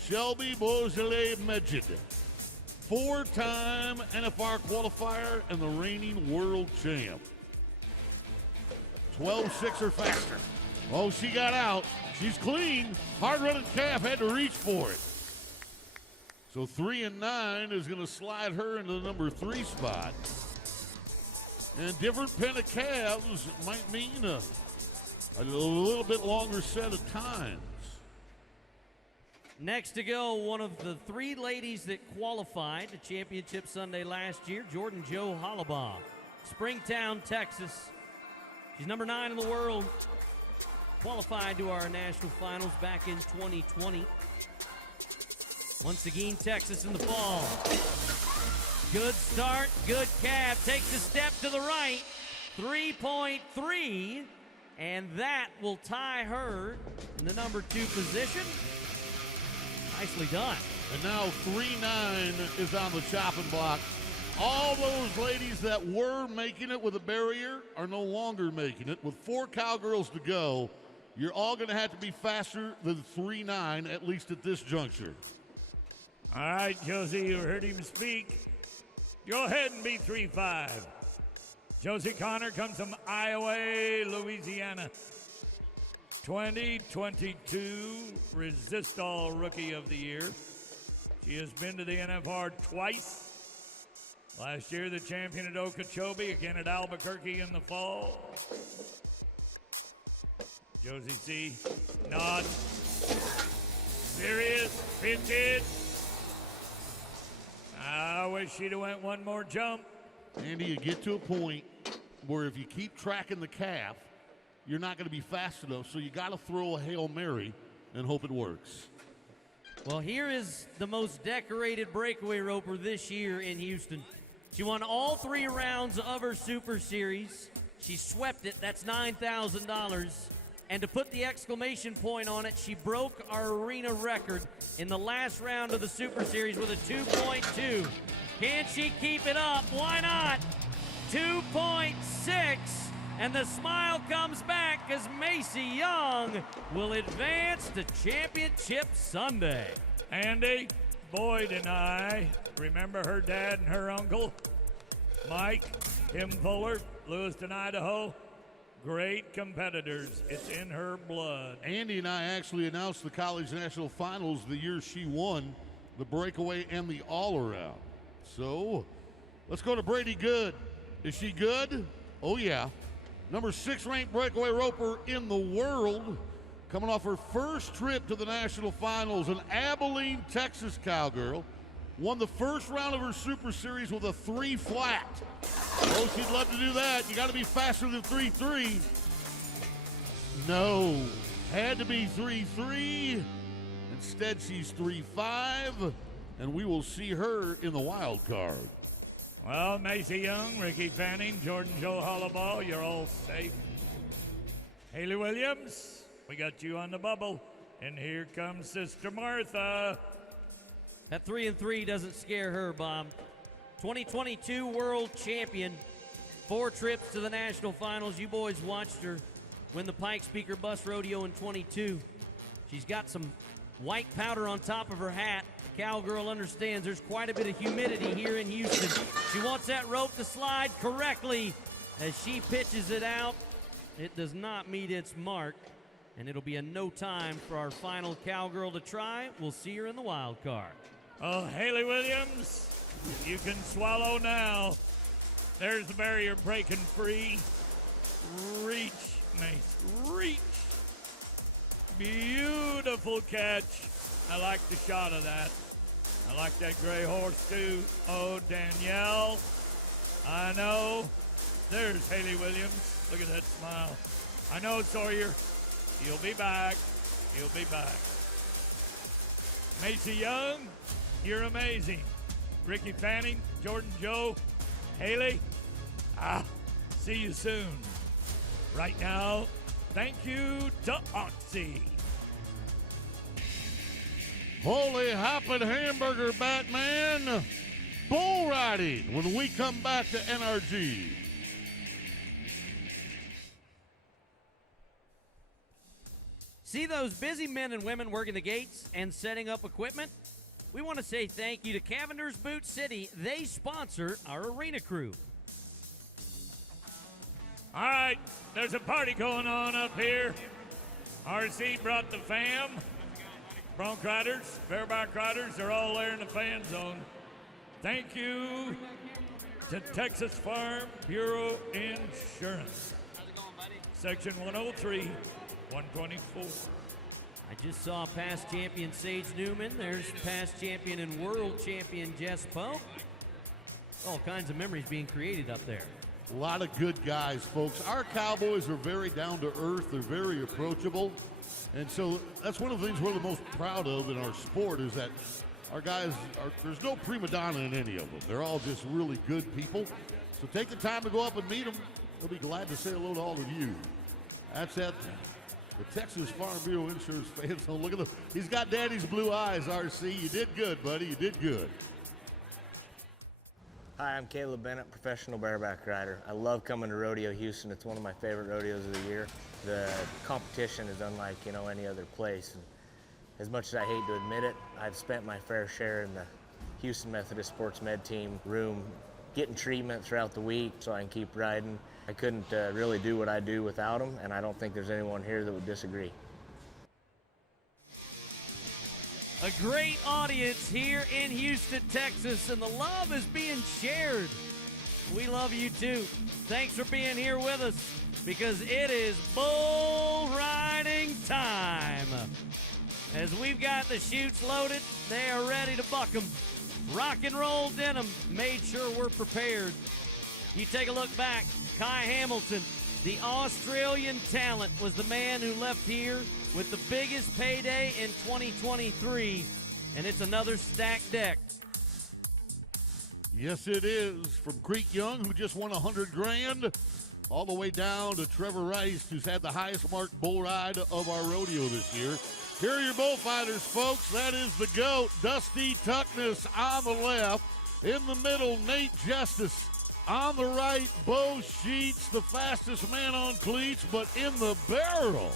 Shelby Beaujolais Midget, 4-time NFR qualifier and the reigning world champ. 12.6 or faster. Oh, she got out. She's clean. Hard-running calf had to reach for it. So 3-9 is going to slide her into the number 3 spot. And different pen of calves might mean a little bit longer set of times. Next to go, one of the 3 ladies that qualified to Championship Sunday last year, Jordan Jo Hollabaugh, Springtown, Texas. She's number 9 in the world. Qualified to our national finals back in 2020. Once again, Texas in the fall. Good start, good calf. Takes a step to the right. 3.3. And that will tie her in the number 2 position. Nicely done. And now 3-9 is on the chopping block. All those ladies that were making it with a barrier are no longer making it. With 4 cowgirls to go, you're all going to have to be faster than 3-9, at least at this juncture. All right, Josie, you heard him speak. Go ahead and be 3-5. Josie Connor comes from Iowa, Louisiana. 2022 Resistol Rookie of the Year. She has been to the NFR twice. Last year, the champion at Okeechobee, again at Albuquerque in the fall. Josie C. Nod. Serious. Pitch. I wish she'd have went one more jump. Andy, you get to a point where if you keep tracking the calf, you're not going to be fast enough, so you got to throw a Hail Mary and hope it works. Well, here is the most decorated breakaway roper this year in Houston. She won all 3 rounds of her Super Series. She swept it. That's $9,000. And to put the exclamation point on it, she broke our arena record in the last round of the Super Series with a 2.2. Can she keep it up? Why not? 2.6. And the smile comes back as Macy Young will advance to Championship Sunday. Andy, Boyd and I remember her dad and her uncle, Mike, Tim Fuller, Lewiston, Idaho. Great competitors. It's in her blood. Andy and I actually announced the College National Finals the year she won the breakaway and the all-around. So let's go to Brady Good. Is she good? Oh, yeah. Number 6 ranked breakaway roper in the world, coming off her first trip to the national finals, an Abilene, Texas cowgirl. Won the first round of her Super Series with a 3 flat. Oh, she'd love to do that. You got to be faster than 3.3. No, had to be 3.3. Instead, she's 3.5, and we will see her in the wild card. Well, Macy Young, Ricky Fanning, Jordan Jo Hollabaugh, you're all safe. Haley Williams, we got you on the bubble. And here comes Sister Martha. That 3-3 doesn't scare her, Bob. 2022 world champion. 4 trips to the national finals. You boys watched her win the Pike Speaker Bus Rodeo in 22. She's got some white powder on top of her hat. The cowgirl understands there's quite a bit of humidity here in Houston. She wants that rope to slide correctly as she pitches it out. It does not meet its mark, and it'll be a no time for our final cowgirl to try. We'll see her in the wild card. Oh, Haley Williams, you can swallow now. There's the barrier breaking free. Reach, Mace, reach. Beautiful catch. I like the shot of that. I like that gray horse too. Oh, Danielle. I know. There's Haley Williams. Look at that smile. I know, Sawyer. He'll be back. He'll be back. Macy Young, you're amazing. Ricky Fanning, Jordan Joe, Haley, see you soon. Right now, thank you to Otzi. Holy hoppin' hamburger, Batman. Bull riding when we come back to NRG. See those busy men and women working the gates and setting up equipment? We want to say thank you to Cavender's Boot City. They sponsor our arena crew. All right, there's a party going on up here. RC brought the fam. Bronc riders, bareback riders, they're all there in the fan zone. Thank you to Texas Farm Bureau Insurance. Section 103, 124. I just saw past champion Sage Newman. There's past champion and world champion Jess Pope. All kinds of memories being created up there. A lot of good guys, folks. Our Cowboys are very down to earth. They're very approachable. And so that's one of the things we're the most proud of in our sport is that our guys, there's no prima donna in any of them. They're all just really good people. So take the time to go up and meet them. They'll be glad to say hello to all of you. That's at the Texas Farm Bureau Insurance fan zone. Look at him. He's got Daddy's blue eyes, RC. You did good, buddy. You did good. Hi, I'm Caleb Bennett, professional bareback rider. I love coming to Rodeo Houston. It's one of my favorite rodeos of the year. The competition is unlike, any other place. And as much as I hate to admit it, I've spent my fair share in the Houston Methodist Sports Med Team room getting treatment throughout the week so I can keep riding. I couldn't really do what I do without them, and I don't think there's anyone here that would disagree. A great audience here in Houston, Texas, and the love is being shared. We love you too. Thanks for being here with us because it is bull riding time. As we've got the chutes loaded, they are ready to buck them. Rock and roll denim made sure we're prepared. You take a look back, Kai Hamilton, the Australian talent, was the man who left here with the biggest payday in 2023, and it's another stacked deck. Yes, it is. From Creek Young, who just won $100,000, all the way down to Trevor Rice, who's had the highest marked bull ride of our rodeo this year. Here are your bullfighters, folks. That is the GOAT, Dusty Tuckness on the left. In the middle, Nate Justice. On the right, Bo Sheets, the fastest man on cleats, but in the barrel.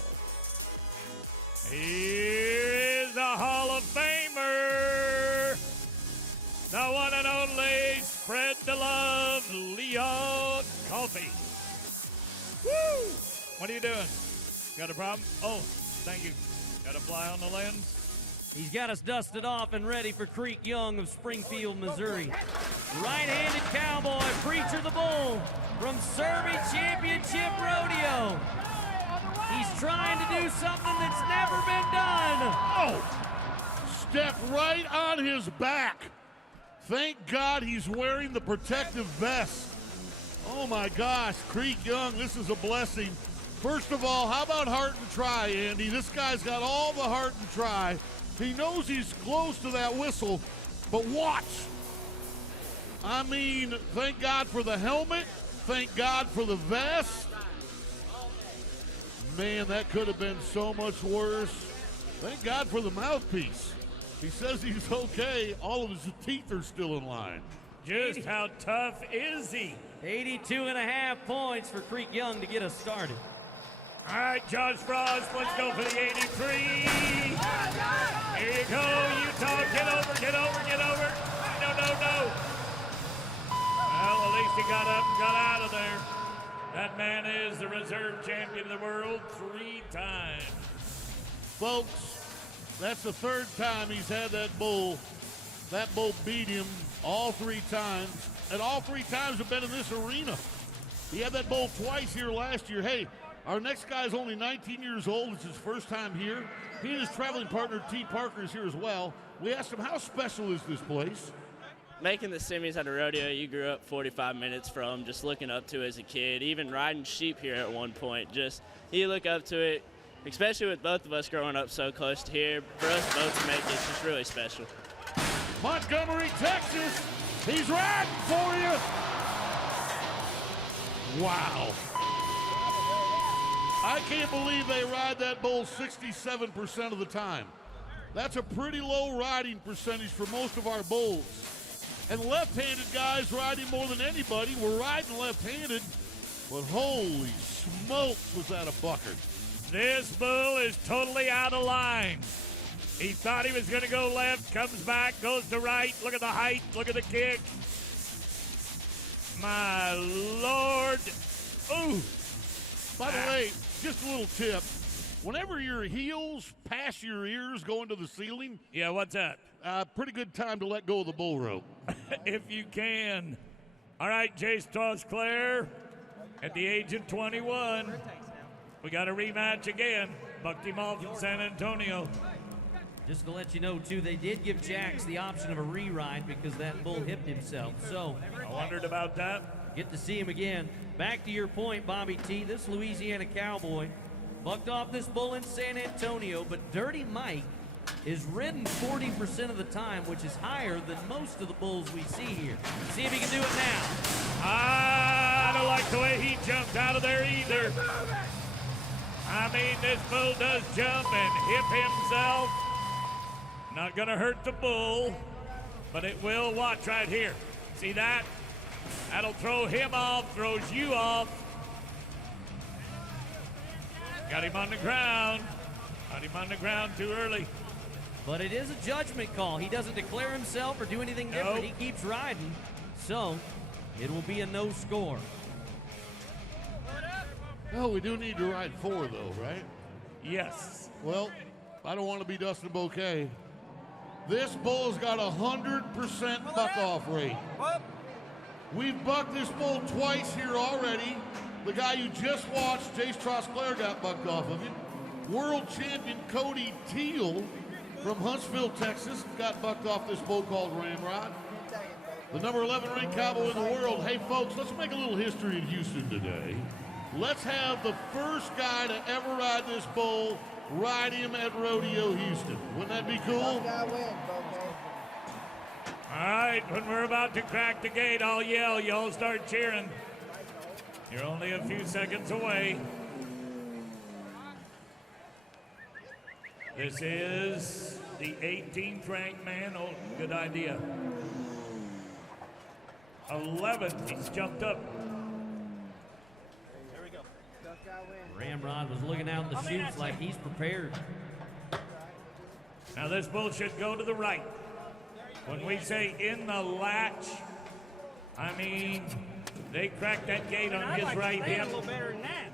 Here's a Hall of Famer, the one and only Spread the Love, Leon Coffey. Woo! What are you doing? Got a problem? Oh, thank you. Got a fly on the lens? He's got us dusted off and ready for Creek Young of Springfield, Missouri. Right-handed cowboy, Preacher the Bull from Survey Championship Rodeo. He's trying to do something that's never been done. Oh! Stepped right on his back. Thank God he's wearing the protective vest. Oh my gosh, Creek Young, this is a blessing. First of all, how about heart and try, Andy? This guy's got all the heart and try. He knows he's close to that whistle, but watch. I mean, thank God for the helmet. Thank God for the vest. Man, that could have been so much worse. Thank God for the mouthpiece. He says he's okay. All of his teeth are still in line. Just how tough is he? 82.5 points for Creek Young to get us started. All right, Josh Frost, let's go for the 83. Here you go, Utah. Get over, get over, get over. No, no, no. Well, at least he got up and got out of there. That man is the reserve champion of the world 3 times. Folks, that's the 3rd time he's had that bull. That bull beat him all 3 times, and all 3 times have been in this arena. He had that bull twice here last year. Hey, Our next guy is only 19 years old. It's his first time here. He and his traveling partner, T. Parker, is here as well. We asked him, how special is this place? Making the semis at a rodeo you grew up 45 minutes from, just looking up to as a kid, even riding sheep here at one point. Just, you look up to it, especially with both of us growing up so close to here. For us both to make it, it's just really special. Montgomery, Texas. He's riding for you. Wow. I can't believe they ride that bull 67% of the time. That's a pretty low riding percentage for most of our bulls. And left-handed guys riding more than anybody. We're riding left-handed, but holy smokes, was that a bucker. This bull is totally out of line. He thought he was going to go left, comes back, goes to right. Look at the height, look at the kick. My Lord. Ooh. By the way, just a little tip. Whenever your heels pass your ears going to the ceiling. Yeah, what's that? Pretty good time to let go of the bull rope. If you can. All right, Jace Trosclair at the age of 21. We got a rematch again. Bucked him off in San Antonio. Just to let you know, too, they did give Jax the option of a re-ride because that bull hipped himself. So I wondered about that. Get to see him again. Back to your point, Bobby T. This Louisiana Cowboy bucked off this bull in San Antonio, but Dirty Mike is ridden 40% of the time, which is higher than most of the bulls we see here. See if he can do it now. I don't like the way he jumped out of there either. I mean, this bull does jump and hip himself. Not gonna hurt the bull, but it will. Watch right here. See that? That'll throw him off, throws you off. Got him on the ground. Got him on the ground too early. But it is a judgment call. He doesn't declare himself or do anything different. He keeps riding. So it will be a no score. Oh, we do need to ride 4, though, right? Yes. Well, I don't want to be Dustin Bouquet. This bull's got 100% buck-off rate. We've bucked this bull twice here already. The guy you just watched, Jace Trosclair, got bucked off of him. World champion Cody Teal from Huntsville, Texas, got bucked off this bull called Ramrod. The number 11 ranked cowboy in the world. Hey, folks, let's make a little history in Houston today. Let's have the first guy to ever ride this bull ride him at Rodeo Houston. Wouldn't that be cool? All right, when we're about to crack the gate, I'll yell. Y'all start cheering. You're only a few seconds away. This is the 18th ranked man. Oh, good idea. 11th, he's jumped up. Ramrod was looking out the chutes like he's prepared. Now this bull should go to the right. When we say in the latch, I mean, they cracked that gate on his right hip. A little better than that.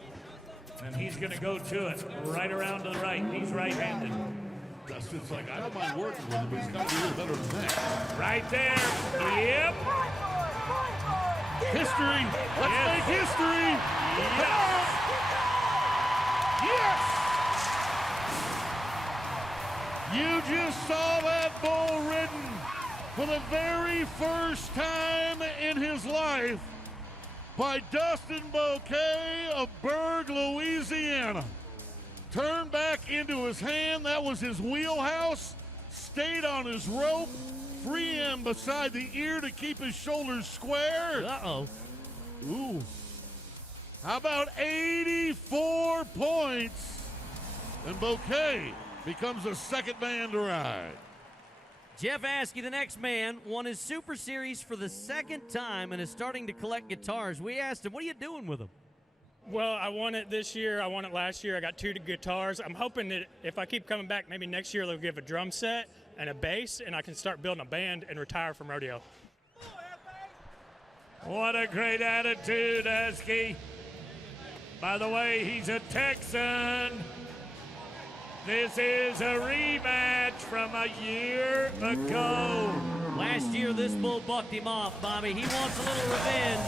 And he's going to go to it, right around to the right. He's right-handed. Dustin's like, I don't mind working with him, but he's got to be a little better than that. Right there. Yep. History. Let's make history. Yes. Yes. You just saw that bull ridden for the very first time in his life by Dustin Bouquet of Berg, Louisiana. Turned back into his hand. That was his wheelhouse. Stayed on his rope. Free him beside the ear to keep his shoulders square. Uh-oh. Ooh. How about 84 points? And Bouquet becomes the second man to ride. Jeff Askey, the next man, won his Super Series for the second time and is starting to collect guitars. We asked him, what are you doing with them? Well, I won it this year. I won it last year. I got 2 guitars. I'm hoping that if I keep coming back, maybe next year they'll give a drum set and a bass, and I can start building a band and retire from rodeo. What a great attitude, Askey. By the way, he's a Texan. This is a rematch from a year ago. Last year, this bull bucked him off, Bobby. He wants a little revenge.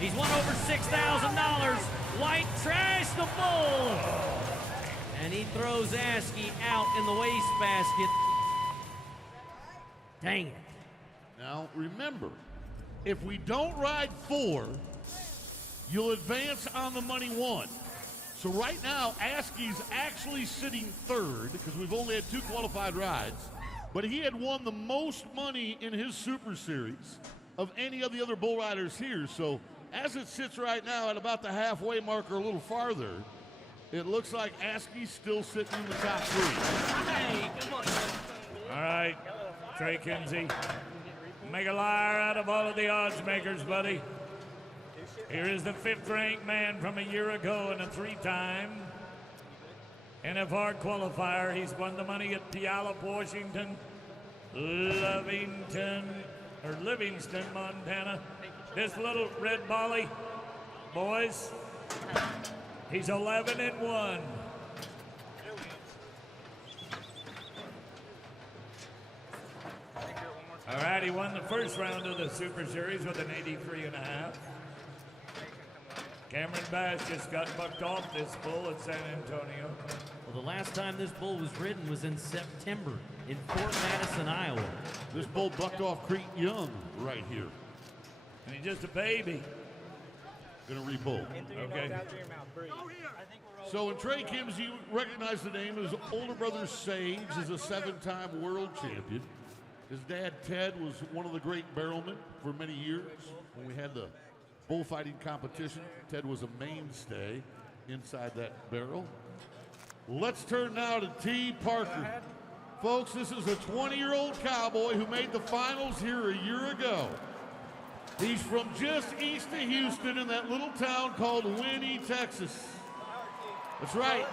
He's won over $6,000. White trash the bull. And he throws Askey out in the wastebasket. Dang it. Now, remember, if we don't ride 4, you'll advance on the money 1. So right now, Askey's actually sitting 3rd because we've only had 2 qualified rides. But he had won the most money in his Super Series of any of the other bull riders here. So as it sits right now at about the halfway mark or a little farther, it looks like Askey's still sitting in the top 3. Hey, come on. All right, Trey Kinsey. Make a liar out of all of the odds makers, buddy. Here is the 5th-ranked man from a year ago and a 3-time NFR qualifier. He's won the money at Puyallup, Washington, Livingston, Montana. This little red bolly, boys, he's 11-1. All right, he won the first round of the Super Series with an 83.5. Cameron Bass just got bucked off this bull at San Antonio. Well, the last time this bull was ridden was in September in Fort Madison, Iowa. This bull bucked off Crete Young right here. And he's just a baby. Gonna re-bull. Okay. So in Trey Kim's, you recognize the name. His older brother Sage is a 7-time world champion. His dad Ted was one of the great barrelmen for many years when we had the bullfighting competition. Ted was a mainstay inside that barrel. Let's turn now to T. Parker. Folks, this is a 20-year-old cowboy who made the finals here a year ago. He's from just east of Houston in that little town called Winnie, Texas. That's right.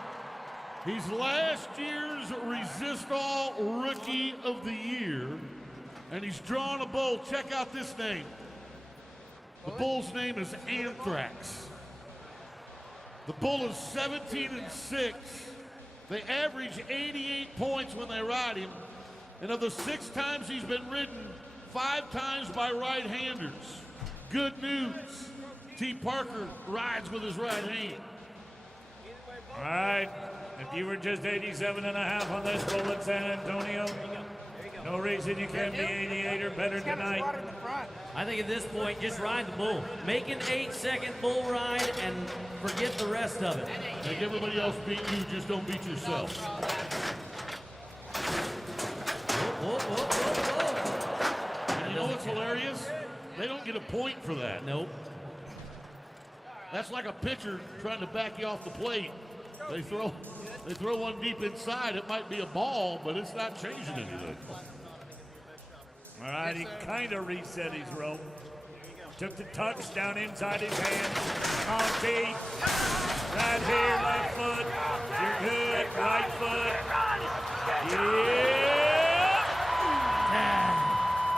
He's last year's Resist All Rookie of the Year, and he's drawn a bull. Check out this name. The bull's name is Anthrax. The bull is 17-6. They average 88 points when they ride him, and of the 6 times he's been ridden, 5 times by right-handers. Good news. T. Parker rides with his right hand. All right. If you were just 87.5 on this bull at San Antonio, no reason you can't be 88 or better tonight. I think at this point, just ride the bull. Make an 8-second bull ride and forget the rest of it. Make everybody else beat you, just don't beat yourself. And you know what's hilarious? They don't get a point for that. Nope. That's like a pitcher trying to back you off the plate. They throw one deep inside. It might be a ball, but it's not changing anything. All right, he kind of reset his rope. Took the touch down inside his hand. On T. Right here, left foot. You're good. Right foot. Yeah.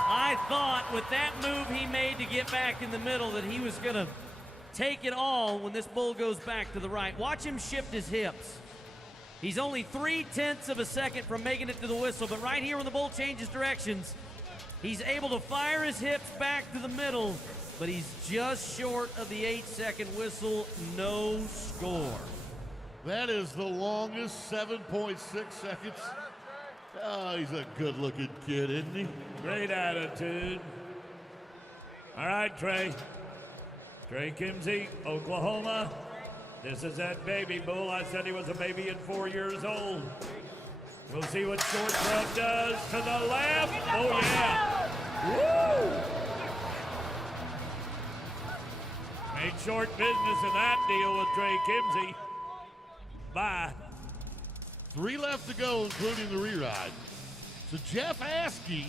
I thought with that move he made to get back in the middle that he was going to take it all when this bull goes back to the right. Watch him shift his hips. He's only 0.3 of a second from making it to the whistle, but right here when the bull changes directions, he's able to fire his hips back to the middle, but he's just short of the 8-second whistle. No score. That is the longest 7.6 seconds. Oh, he's a good-looking kid, isn't he? Great attitude. All right, Trey. Trey Kimsey, Oklahoma. This is that baby bull. I said he was a baby at 4 years old. We'll see what Short Club does to the left. Oh, yeah. Woo! Made short business in that deal with Trey Kimsey. Bye. 3 left to go, including the re-ride. So Jeff Askey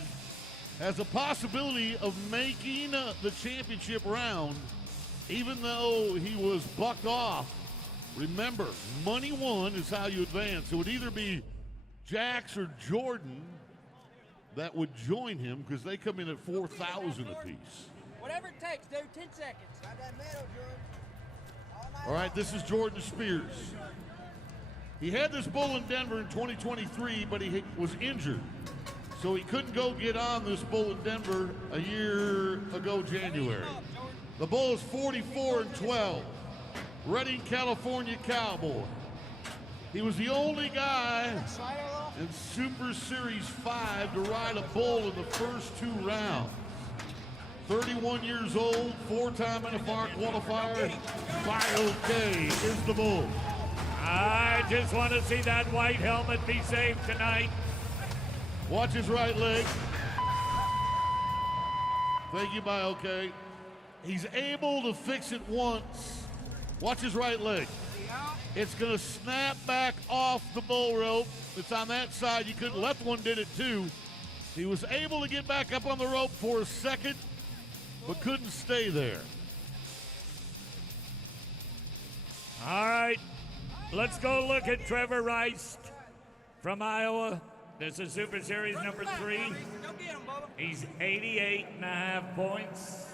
has a possibility of making the championship round, even though he was bucked off. Remember, money 1 is how you advance. It would either be Jax or Jordan that would join him because they come in at 4,000 apiece. Whatever it takes, dude. 10 seconds. Got that medal, Jordan. All right, this is Jordan Spears. He had this bull in Denver in 2023, but he was injured. So he couldn't go get on this bull in Denver a year ago, January. The bull is 44-12. Redding, California cowboy. He was the only guy in Super Series 5 to ride a bull in the first 2 rounds. 31 years old, 4-time NFR qualifier. By is the bull. I just want to see that white helmet be saved tonight. Watch his right leg. Thank you, By He's able to fix it once. Watch his right leg. It's going to snap back off the bull rope. It's on that side. You couldn't. Left one did it too. He was able to get back up on the rope for a second, but couldn't stay there. All right, let's go look at Trevor Rice from Iowa. This is Super Series number 3. He's 88.5 points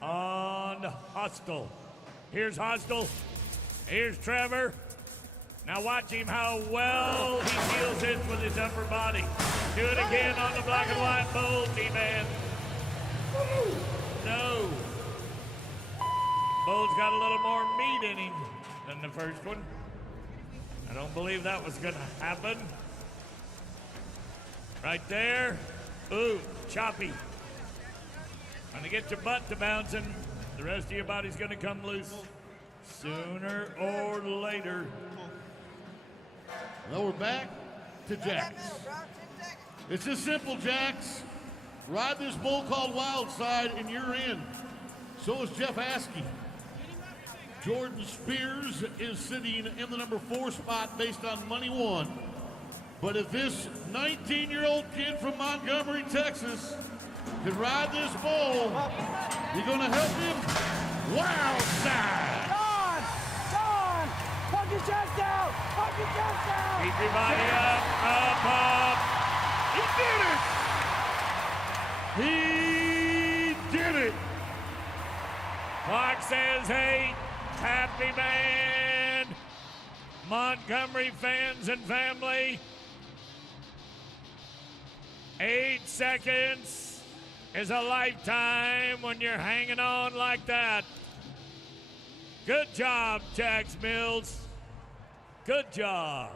on Hostel. Here's Hostel. Here's Trevor. Now watch him how well he deals it with his upper body. Do it again on the black and white bull, T-Man. No. Bull's got a little more meat in him than the first one. I don't believe that was going to happen. Right there. Ooh, choppy. When you get your butt to bouncing, the rest of your body's going to come loose sooner or later. Well, we're back to Jax. It's just simple, Jax. Ride this bull called Wildside, and you're in. So is Jeff Askey. Jordan Spears is sitting in the number 4 spot based on money won. But if this 19-year-old kid from Montgomery, Texas, can ride this bull, you're going to help him Wildside. Don! Pump your chest out! Pump your chest out! Keep your body up. He did it! Clark says, hey, happy man, Montgomery fans and family. 8 seconds is a lifetime when you're hanging on like that. Good job, Jax Mills. Good job.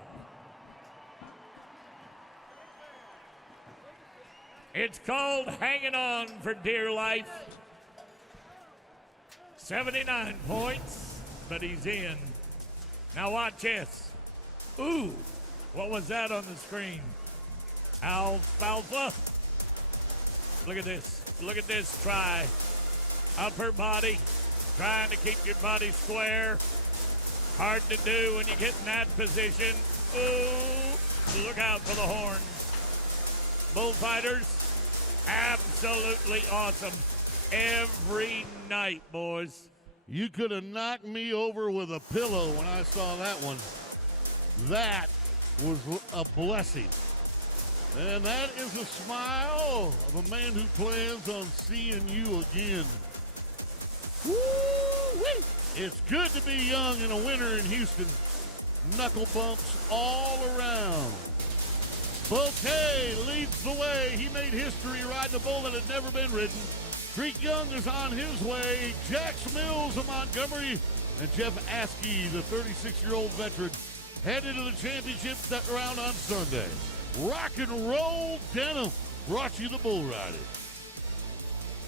It's called hanging on for dear life. 79 points, but he's in. Now watch this. Ooh, what was that on the screen? Alfalfa. Look at this. Look at this try. Upper body, trying to keep your body square. Hard to do when you get in that position. Ooh, look out for the horns. Bullfighters, absolutely awesome. Every night, boys. You could have knocked me over with a pillow when I saw that one. That was a blessing. And that is a smile of a man who plans on seeing you again. Woo-wee! It's good to be young in a winter in Houston. Knuckle bumps all around. Bouquet leads the way. He made history riding a bull that had never been ridden. Creek Young is on his way. Jax Mills of Montgomery and Jeff Askey, the 36-year-old veteran, headed to the championship round on Sunday. Rock and roll denim brought you the bull riding.